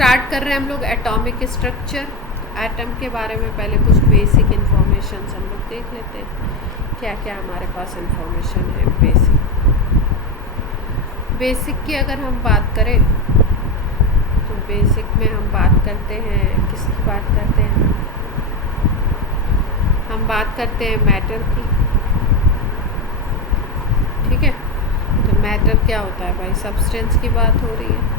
Start कर रहे हैं हम लोग एटॉमिक स्ट्रक्चर। एटम के बारे में पहले कुछ बेसिक इन्फॉर्मेशन हम लोग देख लेते हैं, क्या क्या हमारे पास इन्फॉर्मेशन है। बेसिक की अगर हम बात करें तो बेसिक में हम बात करते हैं, किसकी बात करते हैं, हम बात करते हैं मैटर की। ठीक है, तो मैटर क्या होता है भाई, सब्सटेंस की बात हो रही है।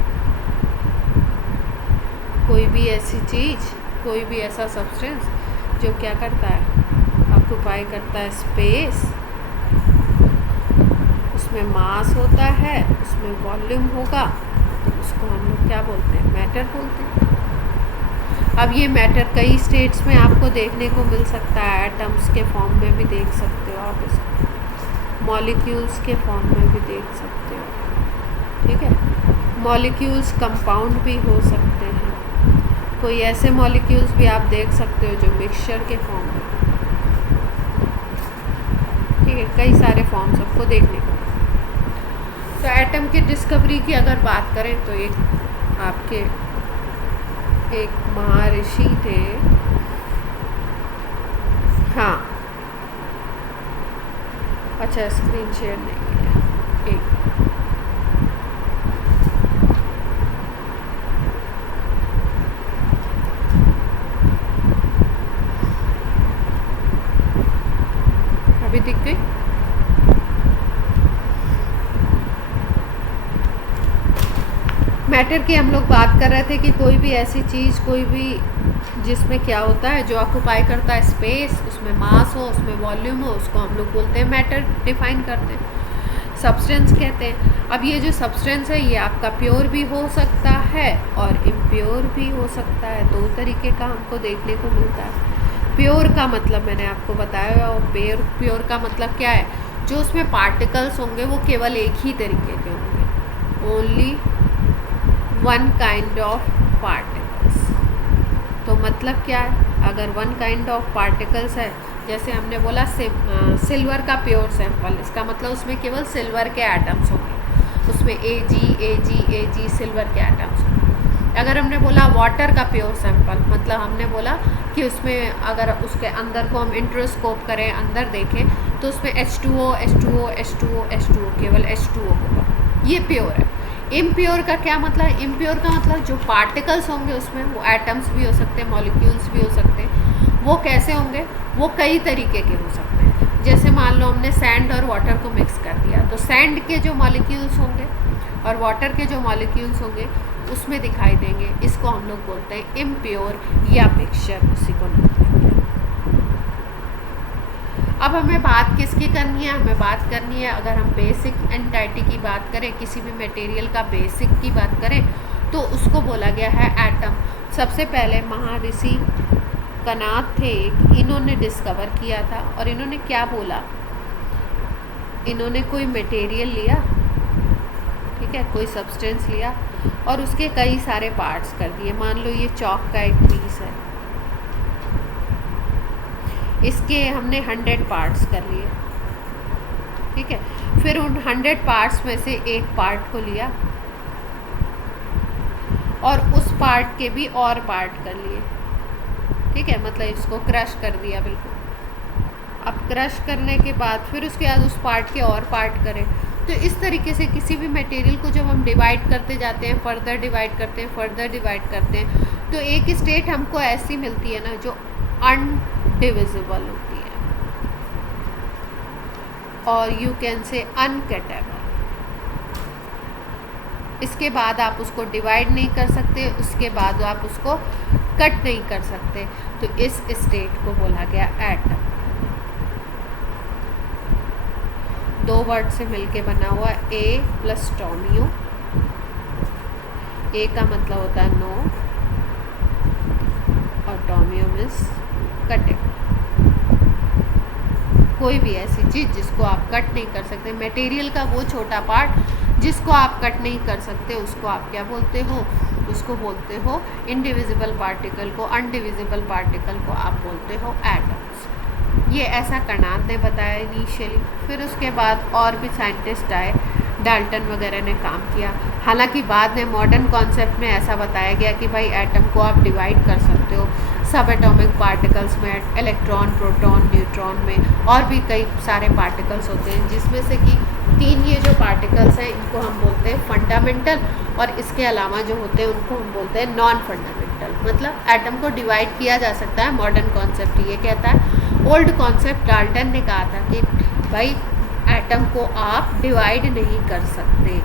कोई भी ऐसी चीज़, कोई भी ऐसा सब्सटेंस जो क्या करता है, ऑक्यूपाई करता है स्पेस, उसमें मास होता है, उसमें वॉल्यूम होगा, तो उसको हम लोग क्या बोलते हैं, मैटर बोलते हैं। अब ये मैटर कई स्टेट्स में आपको देखने को मिल सकता है, एटम्स के फॉर्म में भी देख सकते हो आप इसको, मॉलिक्यूल्स के फॉर्म में भी देख सकते हो। ठीक है, मॉलिक्यूल्स कंपाउंड भी हो सकते हैं, कोई ऐसे मॉलिक्यूल्स भी आप देख सकते हो जो मिक्सचर के फॉर्म में। ठीक है, कई सारे फॉर्म्स आपको देखने को। तो एटम की डिस्कवरी की अगर बात करें तो एक महर्षि थे, हाँ अच्छा स्क्रीन शेयर नहीं है, एक अभी दिख गई। मैटर की हम लोग बात कर रहे थे कि कोई भी ऐसी चीज़, कोई भी जिसमें क्या होता है, जो ऑक्यूपाई करता है स्पेस, उसमें मास हो, उसमें वॉल्यूम हो, उसको हम लोग बोलते हैं मैटर, डिफाइन करते हैं, सब्सटेंस कहते हैं। अब ये जो सब्सटेंस है ये आपका प्योर भी हो सकता है और इम्प्योर भी हो सकता है, दो तरीके का हमको देखने को मिलता है। प्योर का मतलब मैंने आपको बताया, और प्योर का मतलब क्या है, जो उसमें पार्टिकल्स होंगे वो केवल एक ही तरीके के होंगे, only one kind of particles. तो मतलब क्या है, अगर वन काइंड ऑफ पार्टिकल्स है, जैसे हमने बोला सिल्वर का प्योर सैंपल, इसका मतलब उसमें केवल सिल्वर के एटम्स होंगे, उसमें Ag सिल्वर के एटम्स होंगे। अगर हमने बोला वाटर का प्योर सैंपल, मतलब हमने बोला कि उसमें अगर उसके अंदर को हम इंट्रोस्कोप करें, अंदर देखें, तो उसमें H2O केवल H2O होगा, ये प्योर है। इम्प्योर का क्या मतलब है, इम्प्योर का मतलब जो पार्टिकल्स होंगे उसमें, वो एटम्स भी हो सकते हैं, मॉलिक्यूल्स भी हो सकते हैं, वो कैसे होंगे, वो कई तरीके के हो सकते हैं। जैसे मान लो हमने सैंड और वाटर को मिक्स कर दिया, तो सैंड के जो मॉलिक्यूल्स होंगे और वाटर के जो मॉलिक्यूल्स होंगे उसमें दिखाई देंगे, इसको हम लोग बोलते हैं इम्प्योर या मिक्सचर, उसी को बोलते हैं। अब हमें बात किसकी करनी है, हमें बात करनी है, अगर हम बेसिक एंटिटी की बात करें, किसी भी मटेरियल का बेसिक की बात करें, तो उसको बोला गया है एटम। सबसे पहले महर्षि कनाद थे, इन्होंने डिस्कवर किया था, और इन्होंने क्या बोला, इन्होंने कोई मटेरियल लिया, ठीक है, कोई सब्सटेंस लिया और उसके कई सारे पार्ट्स कर दिए। मान लो ये चॉक का एक पीस है, इसके हमने 100 पार्ट्स कर लिए, ठीक है, फिर उन 100 पार्ट्स में से एक पार्ट को लिया और उस पार्ट के भी और पार्ट कर लिए, ठीक है, मतलब इसको क्रश कर दिया बिल्कुल। अब क्रश करने के बाद फिर उसके बाद उस पार्ट के और पार्ट करें। तो इस तरीके से किसी भी मटेरियल को जब हम डिवाइड करते जाते हैं, फर्दर डिवाइड करते हैं, फर्दर डिवाइड करते हैं, तो एक स्टेट हमको ऐसी मिलती है ना जो अनडिविजिबल होती है, और यू कैन से अनकटेबल। इसके बाद आप उसको डिवाइड नहीं कर सकते, उसके बाद आप उसको कट नहीं कर सकते, तो इस स्टेट को बोला गया एटम। दो वर्ड से मिलके बना हुआ ए प्लस टोमियो। ए का मतलब होता है नो और टोमियो मीन्स कटिंग। कोई भी ऐसी चीज़ जिसको आप कट नहीं कर सकते, मटेरियल का वो छोटा पार्ट जिसको आप कट नहीं कर सकते, उसको आप क्या बोलते हो, उसको बोलते हो इंडिविजिबल पार्टिकल को, अनडिविजिबल पार्टिकल को आप बोलते हो एटम्स। ये ऐसा कनाद ने बताया इनिशियली, फिर उसके बाद और भी साइंटिस्ट आए, डाल्टन वगैरह ने काम किया, हालांकि बाद में मॉडर्न कॉन्सेप्ट में ऐसा बताया गया कि भाई एटम को आप डिवाइड कर सकते हो सब एटॉमिक पार्टिकल्स में, इलेक्ट्रॉन, प्रोटॉन, न्यूट्रॉन में, और भी कई सारे पार्टिकल्स होते हैं, जिसमें से कि 3 ये जो पार्टिकल्स हैं इनको हम बोलते हैं फंडामेंटल, और इसके अलावा जो होते हैं उनको हम बोलते हैं नॉन फंडामेंटल। मतलब एटम को डिवाइड किया जा सकता है, मॉडर्न कॉन्सेप्ट ये कहता है। ओल्ड कॉन्सेप्ट डाल्टन ने कहा था कि भाई एटम को आप डिवाइड नहीं कर सकते,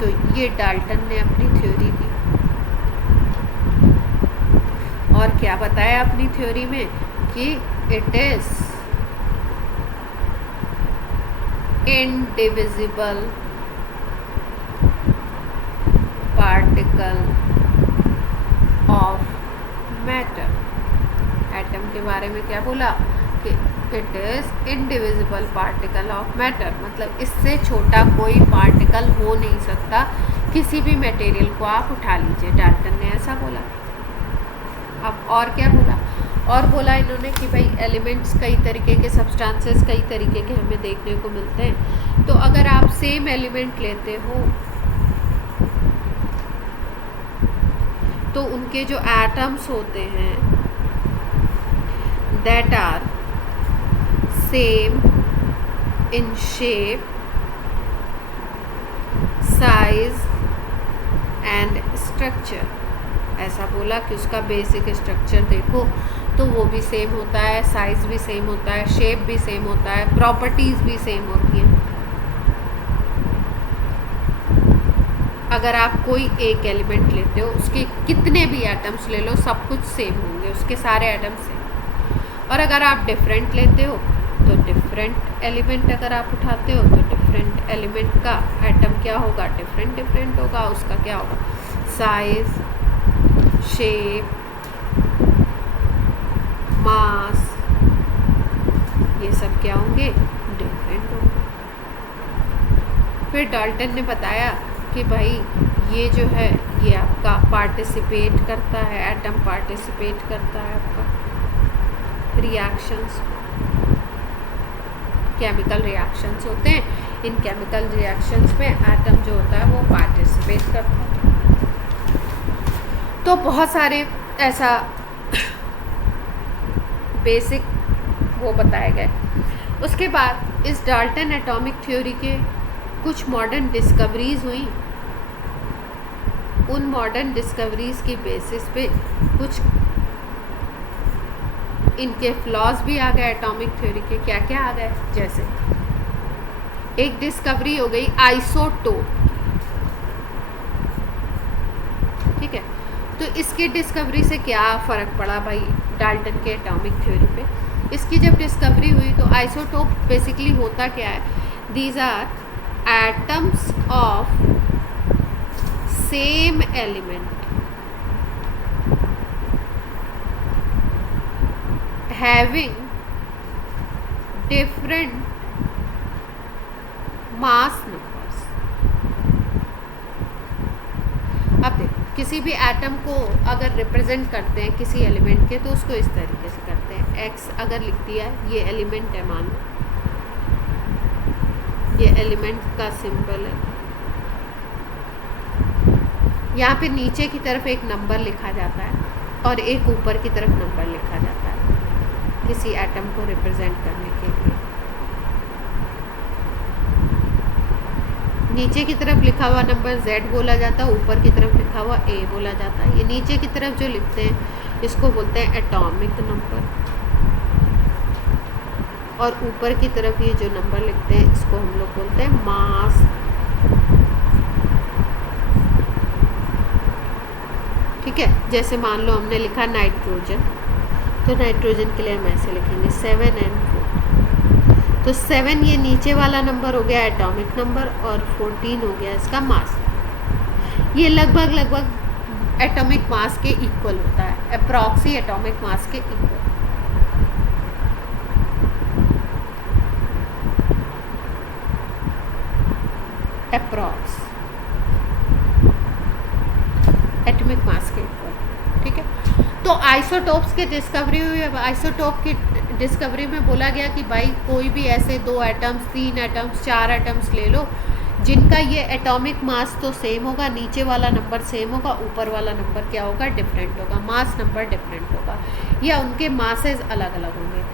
तो ये डाल्टन ने अपनी थ्योरी दी। और क्या बताया अपनी थ्योरी में कि it is indivisible particle of matter. Atom के बारे में क्या बोला कि it is indivisible particle of matter, मतलब इससे छोटा कोई पार्टिकल हो नहीं सकता, किसी भी मटेरियल को आप उठा लीजिए। डाल्टन ने ऐसा बोला। अब और क्या बोला, और बोला इन्होंने कि भाई एलिमेंट्स कई तरीके के, सब्सटेंसेस कई तरीके के हमें देखने को मिलते हैं। तो अगर आप सेम एलिमेंट लेते हो तो उनके जो एटम्स होते हैं that are same in shape, size and structure. ऐसा बोला कि उसका बेसिक स्ट्रक्चर देखो तो वो भी सेम होता है, साइज भी सेम होता है, शेप भी सेम होता है, प्रॉपर्टीज़ भी सेम होती हैं। अगर आप कोई एक एलिमेंट लेते हो उसके कितने भी एटम्स ले लो सब कुछ सेम होंगे, उसके सारे एटम्स सेम। और अगर आप डिफरेंट लेते हो तो डिफरेंट एलिमेंट अगर आप उठाते हो तो डिफरेंट एलिमेंट का एटम क्या होगा, डिफरेंट होगा, उसका क्या होगा, साइज, शेप, मास, ये सब क्या होंगे, डिफरेंट होंगे। फिर डाल्टन ने बताया कि भाई ये जो है ये आपका पार्टिसिपेट करता है, एटम पार्टिसिपेट करता है आपका रिएक्शंस, केमिकल रिएक्शंस होते हैं, इन केमिकल रिएक्शंस में एटम जो होता है वो पार्टिसिपेट करता है। तो बहुत सारे ऐसा बेसिक वो बताए गए। उसके बाद इस डाल्टन एटॉमिक थ्योरी के कुछ मॉडर्न डिस्कवरीज हुई। उन मॉडर्न डिस्कवरीज की बेसिस पे कुछ इनके फ्लॉज भी आ गए एटॉमिक थ्योरी के। क्या क्या आ गए, जैसे एक डिस्कवरी हो गई आइसोटोप, ठीक है। तो इसकी डिस्कवरी से क्या फ़र्क पड़ा भाई डाल्टन के एटॉमिक थ्योरी पे। इसकी जब डिस्कवरी हुई तो आइसोटोप बेसिकली होता क्या है, these are atoms of same element having different mass numbers. अब देखो किसी भी एटम को अगर रिप्रेजेंट करते हैं किसी एलिमेंट के तो उसको इस तरीके से करते हैं, एक्स अगर लिख दिया ये एलिमेंट है, मान लो ये एलिमेंट का सिंबल है, यहाँ पे नीचे की तरफ एक नंबर लिखा जाता है और एक ऊपर की तरफ नंबर लिखा जाता है किसी एटम को रिप्रेजेंट करने के लिए। नीचे की तरफ लिखा हुआ नंबर Z बोला जाता है, ऊपर की तरफ लिखा हुआ A बोला जाता है। ये नीचे की तरफ जो लिखते हैं इसको बोलते हैं एटॉमिक नंबर, और ऊपर की तरफ ये जो नंबर लिखते हैं इसको हम लोग बोलते हैं मास। ठीक है, जैसे मान लो हमने लिखा नाइट्रोजन, तो नाइट्रोजन के लिए हम ऐसे लिखेंगे 7 and 4। तो 7 ये नीचे वाला नंबर हो गया एटॉमिक नंबर और 14 हो गया इसका मास। ये लगभग एटॉमिक मास के इक्वल होता है, अप्रॉक्सी एटॉमिक मास के इक्वल। अप्रॉक्स एटॉमिक मास के इक्वल, ठीक है। तो आइसोटोप्स की डिस्कवरी हुई। अब आइसोटोप की डिस्कवरी में बोला गया कि भाई कोई भी ऐसे 2 एटम्स, 3 एटम्स, 4 एटम्स ले लो जिनका ये एटॉमिक मास तो सेम होगा, नीचे वाला नंबर सेम होगा, ऊपर वाला नंबर क्या होगा, डिफरेंट होगा, मास नंबर डिफरेंट होगा, या उनके मासेस अलग अलग होंगे।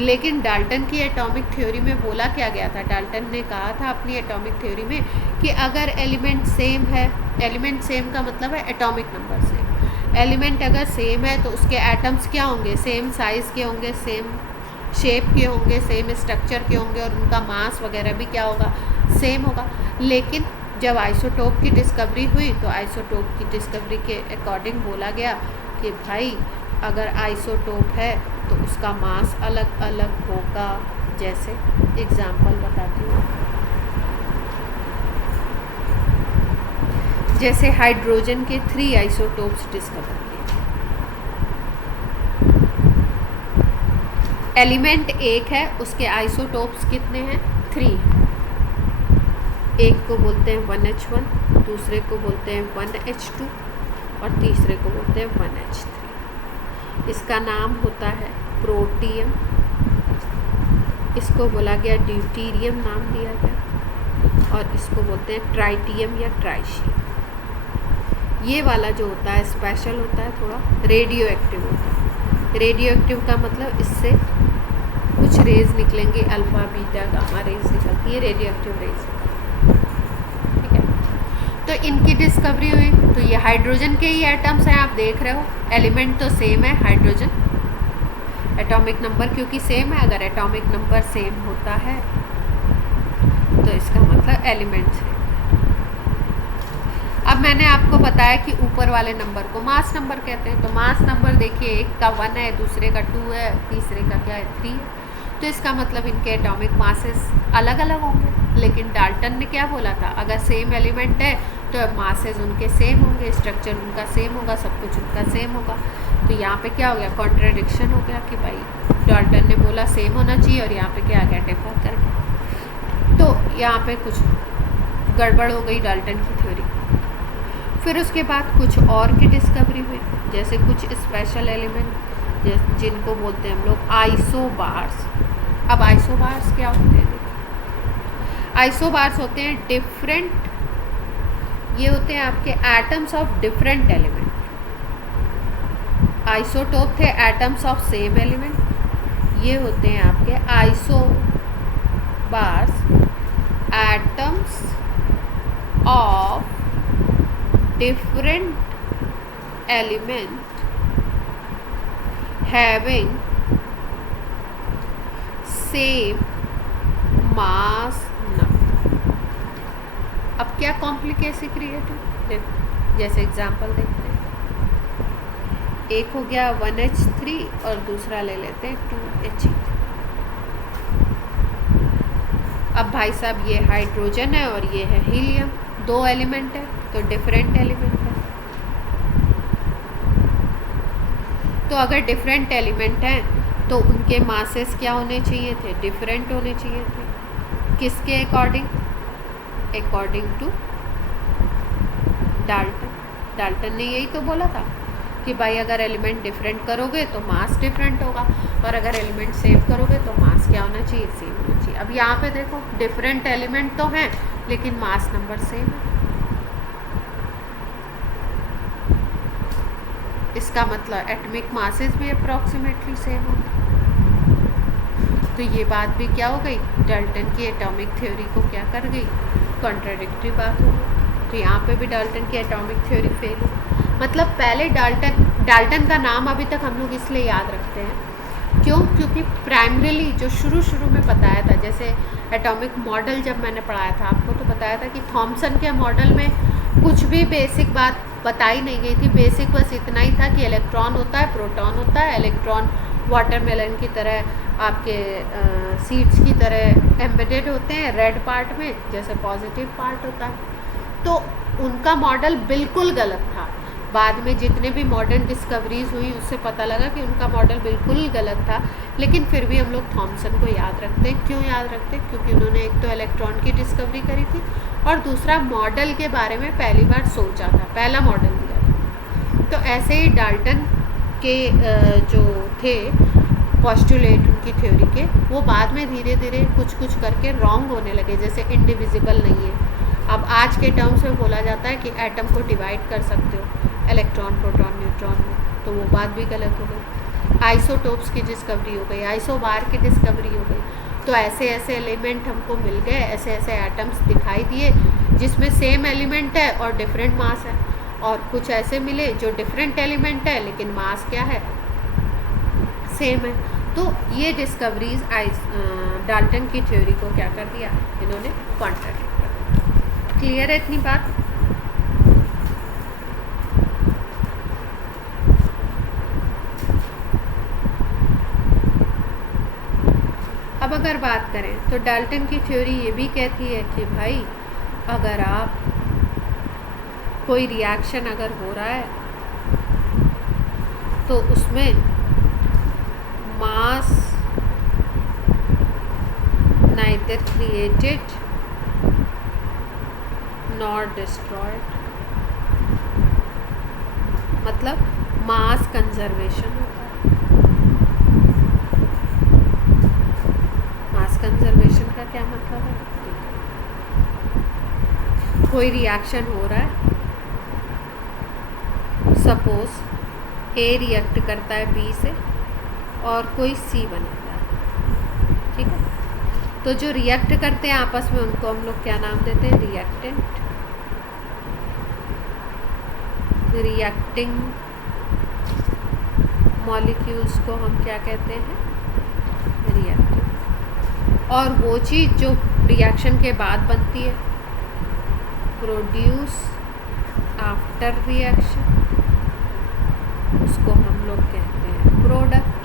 लेकिन डाल्टन की एटॉमिक थ्योरी में बोला क्या गया था, डाल्टन ने कहा था अपनी एटॉमिक थ्योरी में कि अगर एलिमेंट सेम है, एलिमेंट सेम का मतलब है एटॉमिक नंबर सेम, एलिमेंट अगर सेम है तो उसके एटम्स क्या होंगे, सेम साइज़ के होंगे, सेम शेप के होंगे, सेम स्ट्रक्चर के होंगे, और उनका मास वगैरह भी क्या होगा, सेम होगा। लेकिन जब आइसोटोप की डिस्कवरी हुई तो आइसोटोप की डिस्कवरी के अकॉर्डिंग बोला गया कि भाई अगर आइसोटोप है तो उसका मास अलग अलग होगा। जैसे एग्जांपल बताती हूँ, जैसे हाइड्रोजन के 3 आइसोटोप्स डिस्कवर किए। एलिमेंट एक है, उसके आइसोटोप्स कितने हैं, 3 हैं। एक को बोलते हैं 1H1, दूसरे को बोलते हैं 1H2 और तीसरे को बोलते हैं 1H3। इसका नाम होता है प्रोटियम, इसको बोला गया ड्यूटीरियम नाम दिया गया, और इसको बोलते हैं ट्राइटियम या ट्राइशियम। ये वाला जो होता है स्पेशल होता है, थोड़ा रेडियो एक्टिव होता है। रेडियो एक्टिव का मतलब इससे कुछ रेज निकलेंगे, अल्फ़ा बीटा गामा रेज निकलती है, रेडियो एक्टिव रेज। ठीक है, तो इनकी डिस्कवरी हुई। तो ये हाइड्रोजन के ही एटम्स हैं, आप देख रहे हो, एलिमेंट तो सेम है हाइड्रोजन, एटॉमिक नंबर क्योंकि सेम है, अगर एटॉमिक नंबर सेम होता है तो इसका मतलब एलिमेंट सेम। अब मैंने आपको बताया कि ऊपर वाले नंबर को मास नंबर कहते हैं। तो मास नंबर देखिए, एक का 1 है, दूसरे का 2 है, तीसरे का क्या है, 3 है। तो इसका मतलब इनके एटॉमिक मासेस अलग अलग होंगे। लेकिन डाल्टन ने क्या बोला था, अगर सेम एलिमेंट है तो मासेस उनके सेम होंगे, स्ट्रक्चर उनका सेम होगा, सब कुछ उनका सेम होगा। तो यहाँ पे क्या हो गया, कॉन्ट्रडिक्शन हो गया कि भाई डाल्टन ने बोला सेम होना चाहिए और यहाँ पे क्या आ गया, डिफर कर गया। तो यहाँ पे कुछ गड़बड़ हो गई डाल्टन की थ्योरी। फिर उसके बाद कुछ और की डिस्कवरी हुई, जैसे कुछ स्पेशल एलिमेंट जिनको बोलते हैं हम लोग आइसोबार्स। अब आइसोबार्स क्या होते हैं, देखो आइसोबार्स होते हैं डिफरेंट, ये होते हैं आपके atoms of different element. Isotope थे एटम्स ऑफ सेम एलिमेंट, ये होते हैं आपके isobars atoms of different element having same mass number। अब क्या कॉम्प्लिकेशन क्रिएट है, देखो जैसे एग्जांपल देखते हैं। एक हो गया 1H3 और दूसरा ले लेते हैं 2H3। अब भाई साहब ये हाइड्रोजन है और ये है हीलियम, 2 एलिमेंट है तो डिफरेंट एलिमेंट है। तो अगर डिफरेंट एलिमेंट हैं तो उनके मासेस क्या होने चाहिए थे, डिफरेंट होने चाहिए थे। किसके according, according to Dalton. Dalton ने यही तो बोला था कि भाई अगर एलिमेंट डिफरेंट करोगे तो मास डिफरेंट होगा, और अगर एलिमेंट सेम करोगे तो मास क्या होना चाहिए, सेम होना चाहिए। अब यहाँ पे देखो डिफरेंट एलिमेंट तो हैं लेकिन मास नंबर सेम है, इसका मतलब एटॉमिक मासेस भी अप्रॉक्सीमेटली सेम होंगे। तो ये बात भी क्या हो गई, डाल्टन की एटॉमिक थ्योरी को क्या कर गई, कॉन्ट्राडिक्टरी बात हो गई। तो यहाँ पे भी डाल्टन की एटॉमिक थ्योरी फेल हो। मतलब पहले डाल्टन का नाम अभी तक हम लोग इसलिए याद रखते हैं, क्यों, क्योंकि प्राइमरीली जो शुरू में बताया था, जैसे एटॉमिक मॉडल जब मैंने पढ़ाया था आपको तो बताया था कि थॉमसन के मॉडल में कुछ भी बेसिक बात बताई नहीं गई थी। बेसिक बस इतना ही था कि इलेक्ट्रॉन होता है, प्रोटॉन होता है, इलेक्ट्रॉन वाटरमेलन की तरह आपके सीड्स की तरह एम्बेडेड होते हैं रेड पार्ट में, जैसे पॉजिटिव पार्ट होता है। तो उनका मॉडल बिल्कुल गलत था। बाद में जितने भी मॉडर्न डिस्कवरीज हुई उससे पता लगा कि उनका मॉडल बिल्कुल गलत था, लेकिन फिर भी हम लोग थॉमसन को याद रखते हैं। क्यों याद रखते हैं, क्योंकि उन्होंने एक तो इलेक्ट्रॉन की डिस्कवरी करी थी और दूसरा मॉडल के बारे में पहली बार सोचा था, पहला मॉडल दिया था। तो ऐसे ही डाल्टन के जो थे पोस्टुलेट उनकी थ्योरी के, वो बाद में धीरे धीरे कुछ करके रॉन्ग होने लगे। जैसे इंडिविजिबल नहीं है, आज के टर्म्स में बोला जाता है कि एटम को डिवाइड कर सकते हो इलेक्ट्रॉन, प्रोटॉन, न्यूट्रॉन में, तो वो बात भी गलत हो गई। आइसोटोप्स की डिस्कवरी हो गई, आइसोबार की डिस्कवरी हो गई। तो ऐसे ऐसे एलिमेंट हमको मिल गए, ऐसे ऐसे एटम्स दिखाई दिए जिसमें सेम एलिमेंट है और डिफरेंट मास है, और कुछ ऐसे मिले जो डिफरेंट एलिमेंट है लेकिन मास क्या है, सेम है। तो ये डिस्कवरीज डाल्टन की थ्योरी को क्या कर दिया, इन्होंने कॉन्ट्रडिक्ट कर दिया। क्लियर है इतनी बात? अब अगर बात करें तो डाल्टन की थ्योरी ये भी कहती है कि भाई अगर आप कोई रिएक्शन अगर हो रहा है तो उसमें मास neither created nor destroyed, मतलब मास कंजर्वेशन होता है। मास कंजर्वेशन का क्या मतलब है? कोई रिएक्शन हो रहा है, सपोज ए रिएक्ट करता है बी से और कोई सी बनाता है, ठीक है। तो जो रिएक्ट करते हैं आपस में उनको हम लोग क्या नाम देते हैं, रिएक्टेंट। रिएक्टिंग मॉलिक्यूल्स को हम क्या कहते हैं, रिएक्टेंट। और वो चीज़ जो रिएक्शन के बाद बनती है, प्रोड्यूस आफ्टर रिएक्शन, उसको हम लोग कहते हैं प्रोडक्ट।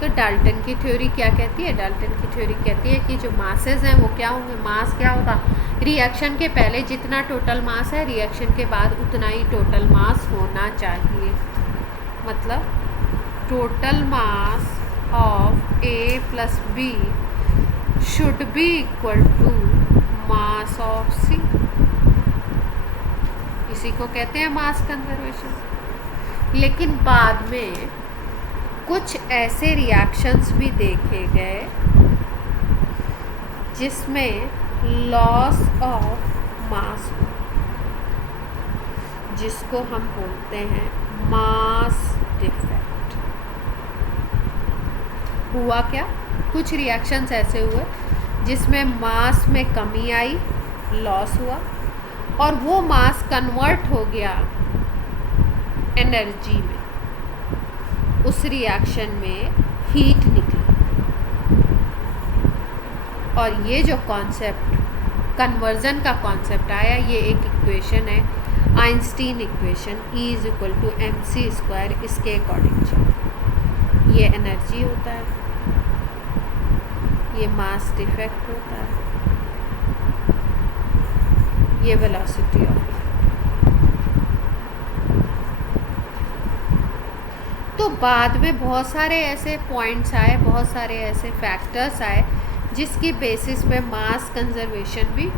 तो डाल्टन की थ्योरी क्या कहती है, डाल्टन की थ्योरी कहती है कि जो मासेस हैं वो क्या होंगे, मास क्या होगा, रिएक्शन के पहले जितना टोटल मास है रिएक्शन के बाद उतना ही टोटल मास होना चाहिए। मतलब total mass of A plus B should be equal to mass of C. इसी को कहते हैं मास कंजर्वेशन। लेकिन बाद में कुछ ऐसे रिएक्शंस भी देखे गए जिसमें लॉस ऑफ मास हो, जिसको हम बोलते हैं मास डिफेक्ट। हुआ क्या, कुछ रिएक्शंस ऐसे हुए जिसमें मास में कमी आई, लॉस हुआ, और वो मास कन्वर्ट हो गया एनर्जी में। उस रिएक्शन में हीट निकली, और ये जो कॉन्सेप्ट कन्वर्जन का कॉन्सेप्ट आया, ये एक इक्वेशन है, Einstein equation, E is equal to mc²। इसके अकॉर्डिंग ये एनर्जी होता है, ये मास डिफेक्ट होता है, ये वेलोसिटी ऑफ। तो बाद में बहुत सारे ऐसे पॉइंट्स आए, बहुत सारे ऐसे फैक्टर्स आए जिसकी बेसिस पे मास कंजर्वेशन भी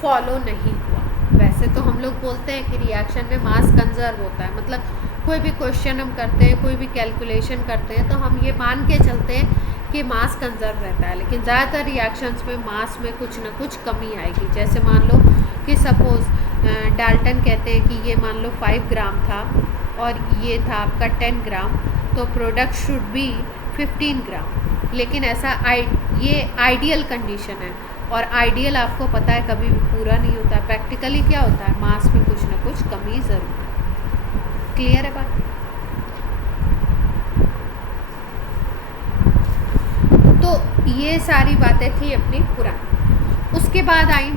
फॉलो नहीं हुआ। वैसे तो हम लोग बोलते हैं कि रिएक्शन में मास कंजर्व होता है, मतलब कोई भी क्वेश्चन हम करते हैं, कोई भी कैलकुलेशन करते हैं तो हम ये मान के चलते हैं कि मास कंजर्व रहता है, लेकिन ज़्यादातर रिएक्शंस में मास में कुछ ना कुछ कमी आएगी। जैसे मान लो कि सपोज़ डाल्टन कहते हैं कि ये मान लो 5 ग्राम था और ये था आपका 10 ग्राम, तो प्रोडक्ट शुड बी 15 ग्राम। लेकिन ऐसा ये आइडियल कंडीशन है, और आइडियल आपको पता है कभी भी पूरा नहीं होता। प्रैक्टिकली क्या होता है, मास में कुछ ना कुछ कमी ज़रूर है। क्लियर है बात? तो ये सारी बातें थी अपनी पुरानी। उसके बाद आई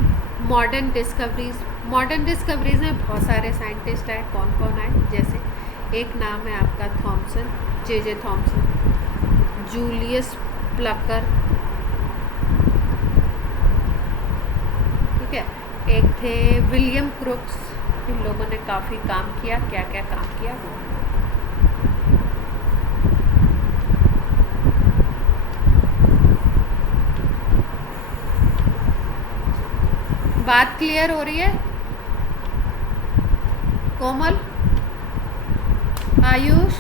मॉडर्न डिस्कवरीज। मॉडर्न डिस्कवरीज में बहुत सारे साइंटिस्ट आए। कौन कौन आए, जैसे एक नाम है आपका Thomson, J Thomson, Julius Plucker, ठीक है। एक थे विलियम क्रुक्स। इन लोगों ने काफ़ी काम किया। क्या क्या काम किया वो, बात क्लियर हो रही है? कोमल, आयुष,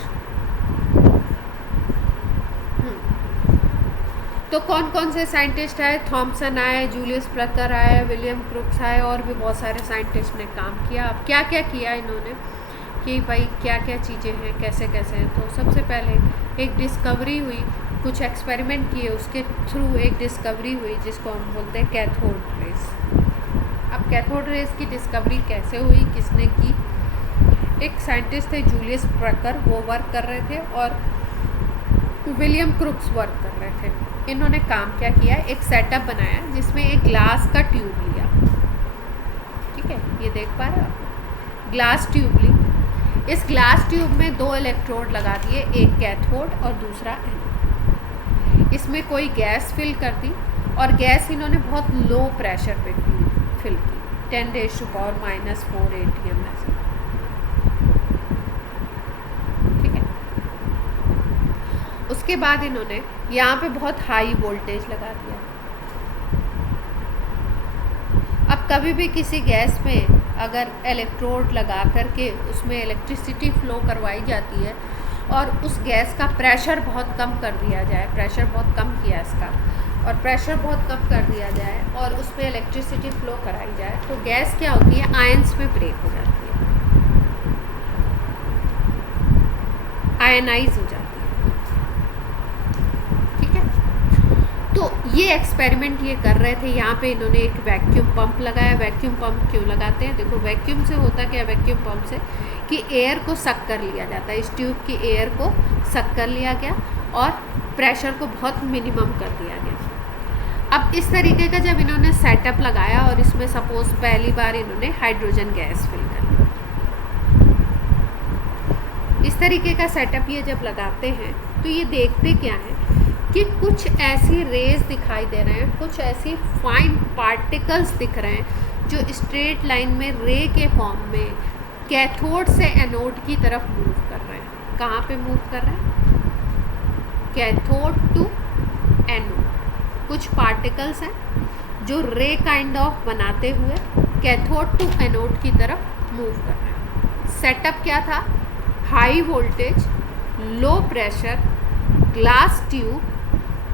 तो कौन कौन से साइंटिस्ट आए, थॉमसन आए, जूलियस प्लकर आए, विलियम क्रुक्स आए, और भी बहुत सारे साइंटिस्ट ने काम किया। अब क्या क्या किया इन्होंने कि भाई क्या क्या चीज़ें हैं, कैसे कैसे हैं। तो सबसे पहले एक डिस्कवरी हुई, कुछ एक्सपेरिमेंट किए, उसके थ्रू एक डिस्कवरी हुई जिसको हम बोलते हैं कैथोड रेस। अब कैथोड रेस की डिस्कवरी कैसे हुई, किसने की? एक साइंटिस्ट थे जूलियस प्लकर, वो वर्क कर रहे थे, और विलियम क्रुक्स वर्क कर रहे थे। इन्होंने काम क्या किया, एक सेटअप बनाया जिसमें एक ग्लास का ट्यूब लिया। ठीक है, ये देख पा रहे हो आप, ग्लास ट्यूब ली। इस ग्लास ट्यूब में 2 इलेक्ट्रोड लगा दिए, एक कैथोड और दूसरा एनोड। इसमें कोई गैस फिल कर दी, और गैस इन्होंने बहुत लो प्रेशर पे फिल की, 10⁻⁻⁴ ATM ऐसे। ठीक है, उसके बाद इन्होंने यहाँ पे बहुत हाई वोल्टेज लगा दिया। अब कभी भी किसी गैस में अगर इलेक्ट्रोड लगा करके उसमें इलेक्ट्रिसिटी फ्लो करवाई जाती है, और उस गैस का प्रेशर बहुत कम कर दिया जाए, प्रेशर बहुत कम किया इसका, और प्रेशर बहुत कम कर दिया जाए और उसमें इलेक्ट्रिसिटी फ्लो कराई जाए, तो गैस क्या होती है, आयंस में ब्रेक हो जाती है, आयनाइज हो जाती है। तो ये एक्सपेरिमेंट ये कर रहे थे। यहाँ पे इन्होंने एक वैक्यूम पंप लगाया। वैक्यूम पंप क्यों लगाते हैं? देखो, वैक्यूम से होता क्या, वैक्यूम पंप से कि एयर को सक कर लिया जाता है, इस ट्यूब की एयर को सक कर लिया गया और प्रेशर को बहुत मिनिमम कर दिया गया। अब इस तरीके का जब इन्होंने सेटअप लगाया, और इसमें सपोज पहली बार इन्होंने हाइड्रोजन गैस फिल कर लिया, इस तरीके का सेटअप ये जब लगाते हैं तो ये देखते क्या है कि कुछ ऐसी रेज दिखाई दे रहे हैं, कुछ ऐसी फाइन पार्टिकल्स दिख रहे हैं जो स्ट्रेट लाइन में रे के फॉर्म में कैथोड से एनोड की तरफ मूव कर रहे हैं। कहाँ पे मूव कर रहे हैं? Cathode to anode. कुछ पार्टिकल्स हैं जो रे काइंड ऑफ बनाते हुए कैथोड टू एनोड की तरफ मूव कर रहे हैं। सेटअप क्या था? High voltage, low pressure, glass tube,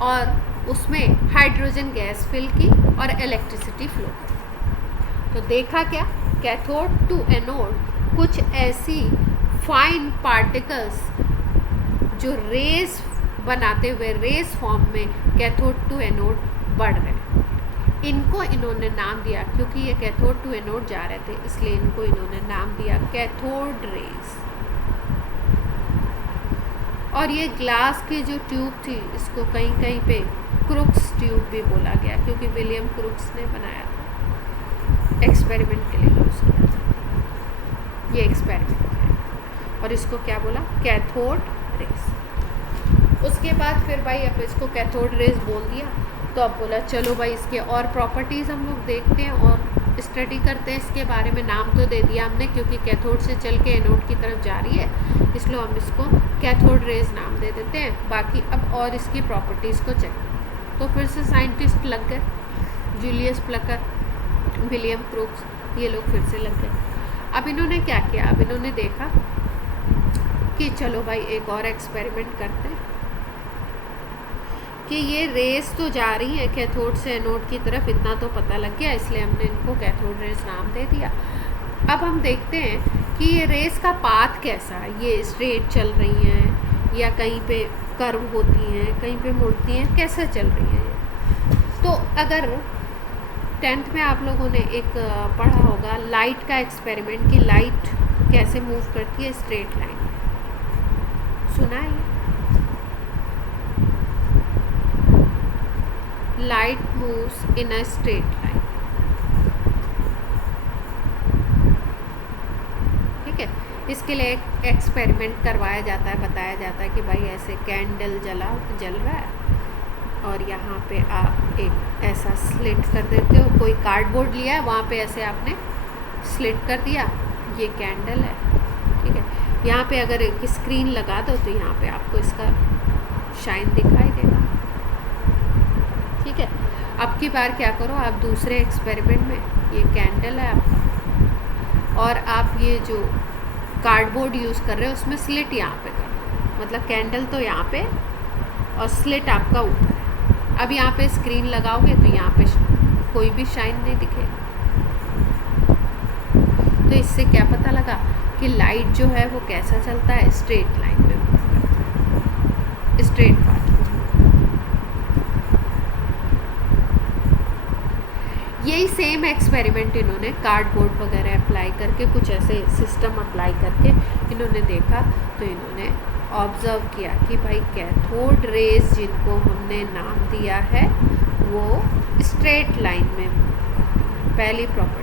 और उसमें हाइड्रोजन गैस फिल की और इलेक्ट्रिसिटी फ्लो की। तो देखा क्या, कैथोड टू एनोड कुछ ऐसी फाइन पार्टिकल्स जो रेस बनाते हुए रेस फॉर्म में कैथोड टू एनोड बढ़ रहे हैं। इनको इन्होंने नाम दिया, क्योंकि ये कैथोड टू एनोड जा रहे थे इसलिए इनको इन्होंने नाम दिया कैथोड रेस। और ये ग्लास की जो ट्यूब थी, इसको कहीं कहीं पे क्रुक्स ट्यूब भी बोला गया, क्योंकि विलियम क्रुक्स ने बनाया था, एक्सपेरिमेंट के लिए यूज़ किया था। ये एक्सपेरिमेंट है, और इसको क्या बोला? Cathode rays. उसके बाद फिर भाई अब इसको कैथोड रेस बोल दिया, तो अब बोला चलो भाई इसके और प्रॉपर्टीज़ हम लोग देखते हैं और स्टडी करते हैं इसके बारे में। नाम तो दे दिया हमने, क्योंकि कैथोड से चल के एनोड की तरफ जा रही है, इसलिए हम इसको कैथोड रेज नाम दे देते हैं। बाकी अब और इसकी प्रॉपर्टीज़ को चेक। तो फिर से साइंटिस्ट लग गए, जूलियस प्लकर, विलियम क्रुक्स, ये लोग फिर से लग गए। अब इन्होंने क्या किया? अब इन्होंने देखा कि चलो भाई एक और एक्सपेरिमेंट करते हैं कि ये रेस तो जा रही है कैथोड से एनोड की तरफ, इतना तो पता लग गया, इसलिए हमने इनको कैथोड रेस नाम दे दिया। अब हम देखते हैं कि ये रेस का पाथ कैसा है, ये स्ट्रेट चल रही हैं या कहीं पे कर्व होती हैं, कहीं पे मुड़ती हैं, कैसे चल रही हैं। तो अगर 10th में आप लोगों ने एक पढ़ा होगा लाइट का एक्सपेरिमेंट, कि लाइट कैसे मूव करती है स्ट्रेट लाइन में, सुना है? Light moves in a straight line. ठीक है, इसके लिए एक एक्सपेरिमेंट करवाया जाता है, बताया जाता है कि भाई ऐसे कैंडल जल रहा है, और यहाँ पे आप एक ऐसा स्लिट कर देते हो, कोई कार्डबोर्ड लिया है, वहाँ पे ऐसे आपने स्लिट कर दिया, ये कैंडल है। ठीक है, यहाँ पे अगर एक स्क्रीन लगा दो तो यहाँ पे आपको इसका शाइन दिखाई देगा। ठीक है, अब की बार क्या करो, आप दूसरे एक्सपेरिमेंट में, ये कैंडल है आपका, और आप ये जो कार्डबोर्ड यूज़ कर रहे हो उसमें स्लिट यहाँ पे करो, मतलब कैंडल तो यहाँ पे और स्लिट आपका ऊपर है। अब यहाँ पे स्क्रीन लगाओगे तो यहाँ पे कोई भी शाइन नहीं दिखेगा। तो इससे क्या पता लगा कि लाइट जो है वो कैसा चलता है, स्ट्रेट लाइन में मूव करता है, स्ट्रेट पाथ में। यही सेम एक्सपेरिमेंट इन्होंने कार्डबोर्ड वगैरह अप्लाई करके, कुछ ऐसे सिस्टम अप्लाई करके इन्होंने देखा। तो इन्होंने ऑब्ज़र्व किया कि भाई कैथोड रेज जिनको हमने नाम दिया है वो स्ट्रेट लाइन में पहली प्रॉपर्टी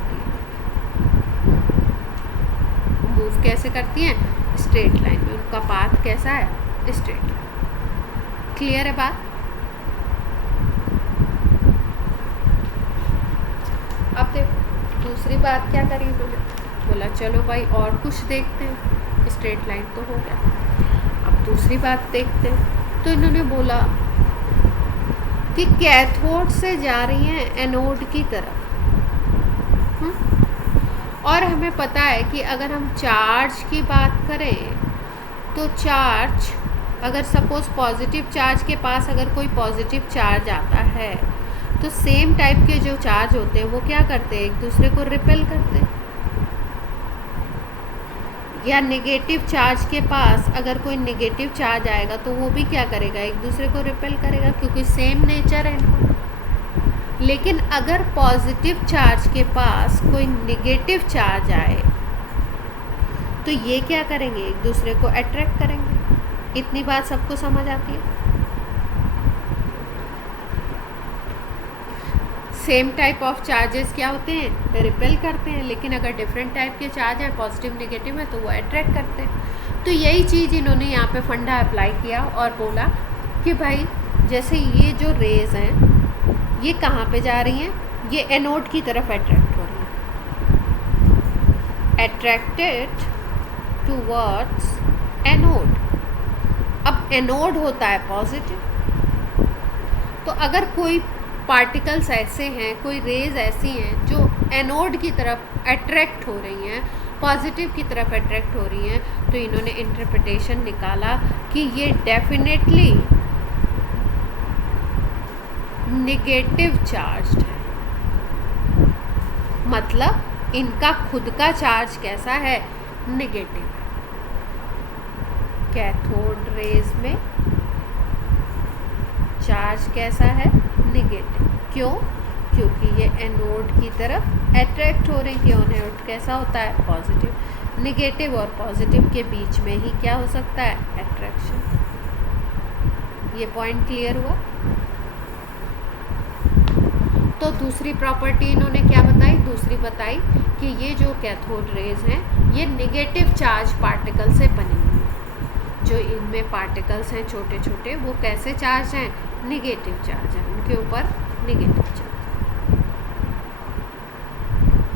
मूव कैसे करती हैं, स्ट्रेट लाइन में, उनका पाथ कैसा है, स्ट्रेट लाइन। क्लियर है बात? अब देखो दूसरी बात क्या करी उन्होंने, बोला चलो भाई और कुछ देखते हैं, स्ट्रेट लाइन तो हो गया, अब दूसरी बात देखते हैं। तो इन्होंने बोला कि कैथोड से जा रही हैं एनोड की तरफ। और हमें पता है कि अगर हम चार्ज की बात करें तो चार्ज, अगर सपोज पॉजिटिव चार्ज के पास अगर कोई पॉजिटिव चार्ज आता है तो सेम टाइप के जो चार्ज होते हैं वो क्या करते हैं, एक दूसरे को रिपेल करते हैं। या नेगेटिव चार्ज के पास अगर कोई नेगेटिव चार्ज आएगा तो वो भी क्या करेगा, एक दूसरे को रिपेल करेगा, क्योंकि सेम नेचर है इनका। लेकिन अगर पॉजिटिव चार्ज के पास कोई नेगेटिव चार्ज आए तो ये क्या करेंगे, एक दूसरे को अट्रैक्ट करेंगे। इतनी बात सबको समझ आती है? सेम टाइप ऑफ चार्जेस क्या होते हैं, रिपेल करते हैं, लेकिन अगर डिफरेंट टाइप के चार्ज हैं, पॉजिटिव नेगेटिव है, तो वो अट्रैक्ट करते हैं। तो यही चीज़ इन्होंने यहाँ पे फंडा अप्लाई किया और बोला कि भाई जैसे ये जो रेज हैं ये कहाँ पे जा रही हैं, ये एनोड की तरफ अट्रैक्ट हो रही हैं, अट्रैक्टेड टूवर्ड्स एनोड। अब एनोड होता है पॉजिटिव, तो अगर कोई पार्टिकल्स ऐसे हैं, कोई रेज ऐसी हैं जो एनोड की तरफ अट्रैक्ट हो रही हैं, पॉजिटिव की तरफ अट्रैक्ट हो रही हैं, तो इन्होंने इंटरप्रिटेशन निकाला कि ये डेफिनेटली नेगेटिव चार्ज्ड है। मतलब इनका खुद का चार्ज कैसा है, नेगेटिव है। कैथोड रेज में चार्ज कैसा है, नेगेटिव। क्यों? क्योंकि ये एनोड की तरफ अट्रैक्ट हो रही है। एनोड कैसा होता है, पॉजिटिव। नेगेटिव और पॉजिटिव के बीच में ही क्या हो सकता है, अट्रैक्शन। ये पॉइंट क्लियर हुआ? तो दूसरी प्रॉपर्टी इन्होंने क्या बताई, दूसरी बताई कि ये जो कैथोड रेज हैं ये नेगेटिव चार्ज पार्टिकल से बनी हुई है। जो इनमें पार्टिकल्स हैं छोटे छोटे, वो कैसे चार्ज हैं, नेगेटिव चार्ज है, उनके ऊपर नेगेटिव चार्ज।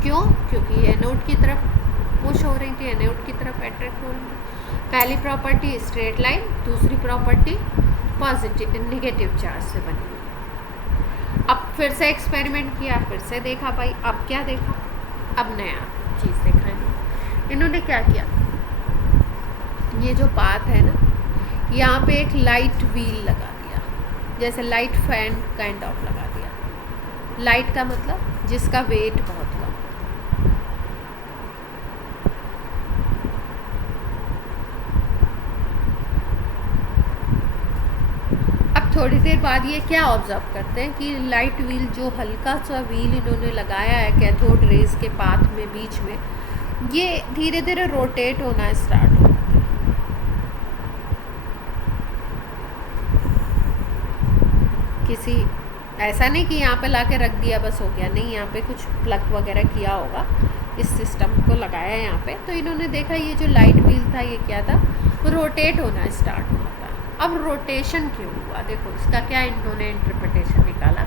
क्यों? क्योंकि ये एनोड की तरफ पुश हो रही थी, एनोड की तरफ अट्रैक्ट हो रही थी। पहली प्रॉपर्टी स्ट्रेट लाइन, दूसरी प्रॉपर्टी पॉजिटिव नेगेटिव चार्ज से बनी हुई। अब फिर से एक्सपेरिमेंट किया, फिर से देखा भाई, अब क्या देखा, अब नया चीज़ देखा इन्होंने क्या किया, ये जो पाथ है ना, यहाँ पे एक लाइट व्हील लगा दिया, जैसे लाइट फैन काइंड ऑफ लगा दिया। लाइट का मतलब जिसका वेट बहुत कम। थोड़ी देर बाद ये क्या ऑब्जर्व करते हैं कि लाइट व्हील, जो हल्का सा व्हील इन्होंने लगाया है कैथोड रेज के पाथ में बीच में, ये धीरे धीरे रोटेट होना स्टार्ट हो। किसी ऐसा नहीं कि यहाँ पे लाके रख दिया बस हो गया, नहीं, यहाँ पे कुछ प्लग वगैरह किया होगा, इस सिस्टम को लगाया यहाँ पे। तो इन्होंने देखा ये जो लाइट व्हील था ये क्या था, रोटेट होना स्टार्ट हुआ था। अब रोटेशन क्यों हुआ, देखो इसका क्या इन्होंने इंटरप्रिटेशन निकाला।